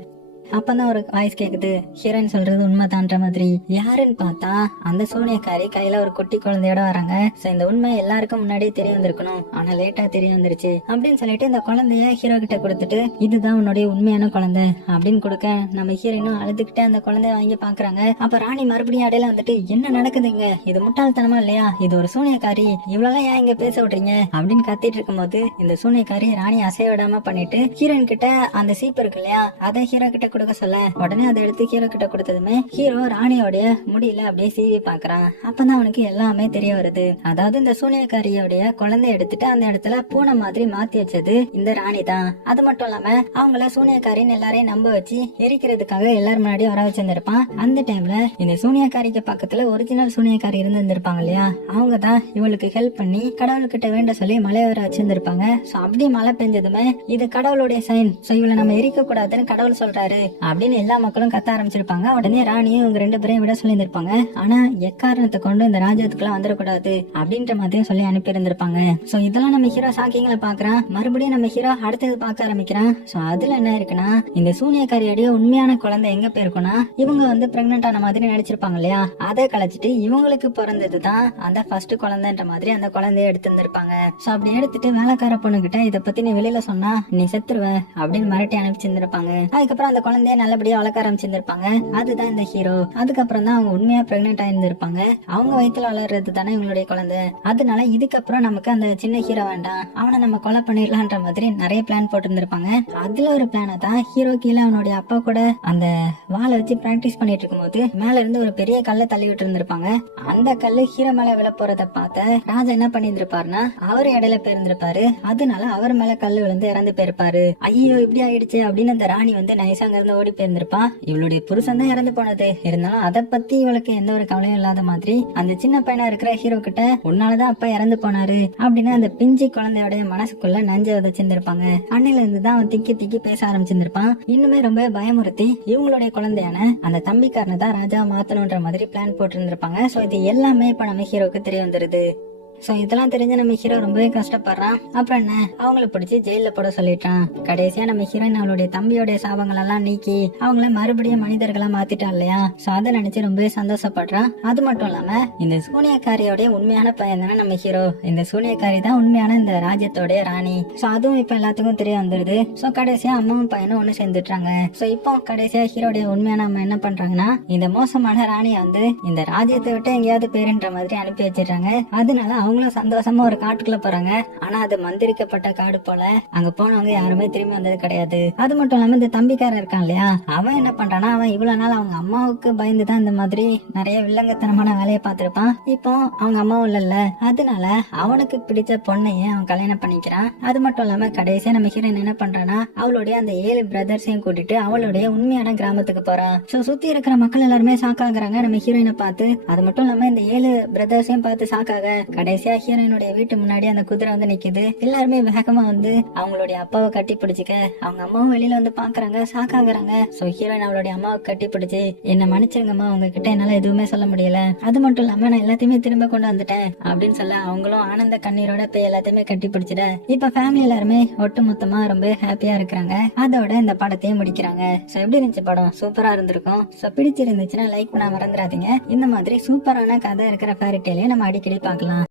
அப்பதான் ஒரு வாய்ஸ் கேக்குது, ஹீரோயின் சொல்றது உண்மைதான்ற மாதிரி. யாருன்னு பார்த்தா அந்த சூனியக்காரி கையில ஒரு குட்டி குழந்தையோட வராங்க. சோ இந்த உண்மை எல்லாருக்கும் முன்னாடியே தெரிய வந்திருக்கணும், ஆனா லேட்டா தெரிய வந்துருச்சு அப்படின்னு சொல்லிட்டு இந்த குழந்தைய ஹீரோ கிட்ட கொடுத்துட்டு, இதுதான் உன்னுடைய உண்மையான குழந்தை அப்படின்னு கொடுக்க, நம்ம ஹீரோயினும் அழுதுகிட்டே அந்த குழந்தைய வாங்கி பாக்குறாங்க. அப்ப ராணி மறுபடியும் இடையில வந்துட்டு, என்ன நடக்குதுங்க, இது முட்டாள்தனமா இல்லையா, இது ஒரு சூனியக்காரி, இவ்வளவு ஏன் இங்க பேச விடுறீங்க அப்படின்னு கத்திட்டு இருக்கும் போது, இந்த சூனியக்காரி ராணி அசைய விடாம பண்ணிட்டு ஹீரோயின் கிட்ட அந்த சீப் இருக்கு இல்லையா, அதை ஹீரோ கிட்ட கொடுக்க சொல்ல, உடனே அதை எடுத்து ஹீரோ கிட்ட கொடுத்ததுமே ஹீரோ ராணியோடைய முடியல அப்படியே சீவி பாக்குறான். அப்பதான் அவனுக்கு எல்லாமே தெரிய வருது. அதாவது இந்த சூனியக்காரியோடைய குழந்தைய எடுத்துட்டு அந்த இடத்துல பூனை மாதிரி மாத்தி வச்சது இந்த ராணி தான். அது மட்டும் இல்லாம அவங்கள சூனியக்காரின்னு எல்லாரையும் நம்ப வச்சு எரிக்கிறதுக்காக எல்லாரும் முன்னாடி வர வச்சிருந்திருப்பான். அந்த டைம்ல இந்த சூனியக்காரிக்கு பக்கத்துல ஒரிஜினல் சூனியக்காரி இருந்திருப்பாங்க இல்லையா, அவங்க தான் இவளுக்கு ஹெல்ப் பண்ணி கடவுள்கிட்ட வேண்ட சொல்லி மலையை வர வச்சிருந்திருப்பாங்க. சோ அப்படி மழை பெஞ்சதுமே இது கடவுளுடைய சைன், சோ இவளை நம்ம எரிக்க கூடாதுன்னு கடவுள் சொல்றாரு அப்படின்னு எல்லா மக்களும் கத்த ஆரம்பிச்சிருப்பாங்க. உடனே ராணியும் இவங்க 2 பேரையும் விட சொல்லி இருந்திருப்பாங்க. ஆனா எக்காரணத்தை கொண்டு இந்த ராஜ்யத்துக்குலாம் வந்துடக்கூடாது அப்படின்ற மாதிரியும் சொல்லி அனுப்பி இருந்திருப்பாங்க. சோ இதெல்லாம் நம்ம ஹீரோ சாக்கிங்களை பாக்குறான். மறுபடியும் நம்ம ஹீரோ அடுத்தது பார்க்க ஆரம்பிக்கிறான். சோ அதுல என்ன இருக்குன்னா, இந்த சூனியக்காரியோடைய உண்மையான குழந்தை எங்க போயிருக்குன்னா, இவங்க வந்து பிரெக்னென்ட் ஆன மாதிரி நடிச்சிருப்பாங்க இல்லையா, அதை கழிச்சிட்டு இவங்களுக்கு பிறந்ததுதான் அந்த ஃபர்ஸ்ட் குழந்தைன்ற மாதிரி அந்த குழந்தைய எடுத்து இருந்திருப்பாங்க. சோ அப்படி எடுத்துட்டு வேலைக்கார பொண்ணு கிட்ட இதை பத்தி நீ வெளியில சொன்னா நீ செத்துருவ அப்படின்னு மிரட்டி அனுப்பிச்சிருந்திருப்பாங்க. அதுக்கப்புறம் அந்த குழந்தைய நல்லபடியா வளர்க்க ஆரம்பிச்சிருந்திருப்பாங்க. அதுதான் இந்த ஹீரோ. அதுக்கப்புறம் தான் அவங்க உண்மையா பிரெக்னென்ட் ஆயிருந்திருப்பாங்க. அவங்க வயிற்றுல வளர்றது தானே இவங்களுடைய குழந்தை. அதனால இதுக்கப்புறம் நமக்கு அந்த சின்ன ஹீரோ வேண்டாம், அவனை நம்ம கொலை பண்ணிடலான்ற மாதிரி நிறைய பிளான் போட்டு இருந்திருப்பாங்க. அதுல ஒரு பிளான தான் ஹீரோ கீழே அவனுடைய அப்பா கூட அந்த வாளை வச்சு பிராக்டிஸ் பண்ணிட்டு இருக்கும் போது மேல இருந்து ஒரு பெரிய கல்லை தள்ளி விட்டு இருந்திருப்பாங்க. அந்த கல்லு ஹீரோ மேல விழ போறத பார்த்த ராஜா என்ன பண்ணிருந்திருப்பாருன்னா, அவர் இடையில போயிருந்திருப்பாரு. அதனால அவர் மேல கல்லு விழுந்து இறந்து போயிருப்பாரு. ஐயோ இப்படி ஆயிடுச்சு அப்படின்னு அந்த ராணி வந்து நைசாங்க இருந்து ஓடி போயிருந்திருப்பா. இவளுடைய புருஷன் தான் இறந்து போனது, இருந்தாலும் அதை பத்தி இவளுக்கு எந்த ஒரு கவலையும் இல்லாத மாதிரி அந்த சின்ன பையனா இருக்கிற ஹீரோ கிட்ட, உன்னாலதான் அப்பா இறந்து போனாரு அப்படின்னு அந்த பிஞ்சி குழந்தையோட மனசுக்குள்ள நஞ்ச விதைச்சிருந்திருப்பாங்க. அன்னையில இருந்துதான் அவன் திக்கி திக்கி பேச ஆரம்பிச்சிருந்திருப்பான். இன்னுமே ரொம்ப பயமுறுத்தி இவங்களுடைய குழந்தையான அந்த தம்பிக்காரனை தான் ராஜா மாத்தணும்ன்ற மாதிரி பிளான் போட்டு இருந்திருப்பாங்க. சோ இது எல்லாமே இப்ப நம்ம ஹீரோக்கு தெரிய வந்துருது. சோ இதெல்லாம் தெரிஞ்ச நம்ம ஹீரோ ரொம்பவே கஷ்டப்படுறான். அப்புறம் என்ன, அவங்கள பிடிச்சி ஜெயில போட சொல்லிட்டான். கடைசியா நம்ம ஹீரோயின் அவளுடைய தம்பியோடைய சாபங்கள் எல்லாம் நீக்கி அவங்கள மறுபடியும் மனிதர்களா மாத்திட்டான் இல்லையா. சோ அதை நினைச்சு ரொம்பவே சந்தோஷப்படுறான். அது மட்டும் இல்லாம இந்த சூனியக்காரியோடைய உண்மையான பையன் தானே நம்ம ஹீரோ. இந்த சூனியக்காரி தான் உண்மையான இந்த ராஜ்யத்தோடைய ராணி. சோ அதுவும் இப்ப எல்லாத்துக்கும் தெரிய வந்துருது. சோ கடைசியா அம்மாவும் பையனும் ஒண்ணு சேர்ந்துட்டாங்க. சோ இப்போ கடைசியா ஹீரோடைய உண்மையான அம்மா என்ன பண்றாங்கன்னா, இந்த மோசமான ராணியை வந்து இந்த ராஜ்யத்தை விட்டு எங்கேயாவது பேருன்ற மாதிரி அனுப்பி வச்சிடுறாங்க. அதனால அவங்களும் சந்தோஷமா ஒரு காட்டுக்குள்ள போறாங்க. ஆனா அது மந்திரிக்கப்பட்ட காடு போல. அங்க போனவங்க யாருமே திரும்பி வந்தது கிடையாது. அது மட்டும் இல்லாம இந்த தம்பிக்காரன் இருக்கான் இல்லையா, அவன் என்ன பண்றானா, அவன் இவ்வளவு நாள் அவங்க அம்மாவுக்கு பயந்துதான் இந்த மாதிரி நிறைய வில்லங்கத்தனமான வேலையை பார்த்திருப்பான். இப்போ அவங்க அம்மாவும் இல்ல, அதனால அவனுக்கு பிடிச்ச பொண்ணையே அவன் கல்யாணம் பண்ணிக்கிறான். அது மட்டும் இல்லாம கடைசியா நம்ம ஹீரோயின் என்ன பண்றானா, அவளுடைய அந்த 7 பிரதர்ஸையும் கூட்டிட்டு அவளுடைய உண்மையான கிராமத்துக்கு போறான். சோ சுத்தி இருக்கிற மக்கள் எல்லாருமே ஷாக் ஆகுறாங்க நம்ம ஹீரோயினை பார்த்து. அது மட்டும் இல்லாம இந்த 7 பிரதர்ஸையும் பார்த்து ஷாக் ஆக கடைசியா ஹீரோயினுடைய வீட்டு முன்னாடி அந்த குதிரை வந்து நிக்குது. எல்லாருமே வேகமா வந்து அவங்களுடைய அப்பாவை கட்டி பிடிச்சிக்க அவங்க அம்மாவும் வெளியில வந்து பாக்குறாங்க, ஷாக் ஆகுறாங்க. சோ ஹீரோயின் அவளுடைய அம்மாவை கட்டி பிடிச்சு, என்ன மன்னிச்சிருங்கம்மா, உங்ககிட்ட என்னால எதுவுமே சொல்ல முடியல, அது மட்டும் இல்லாம நான் எல்லாத்தையுமே திரும்ப கொண்டு வந்துட்டேன் அப்படின்னு சொல்ல அவங்களும் ஆனந்த கண்ணீரோட போய் எல்லாத்தையுமே கட்டி பிடிச்சிட இப்ப ஃபேமிலி எல்லாருமே ஒட்டு மொத்தமா ரொம்ப ஹாப்பியா இருக்கிறாங்க. அதோட இந்த படத்தையும் முடிக்கிறாங்க. சோ எப்படி இருந்துச்சு படம்? சூப்பரா இருந்திருக்கும். சோ பிடிச்சிருந்துச்சுன்னா லைக் பண்ண மறந்துடாதீங்க. இந்த மாதிரி சூப்பரான கதை இருக்கிற ஃபேரி டேலையும் நம்ம அடிக்கடி பார்க்கலாம்.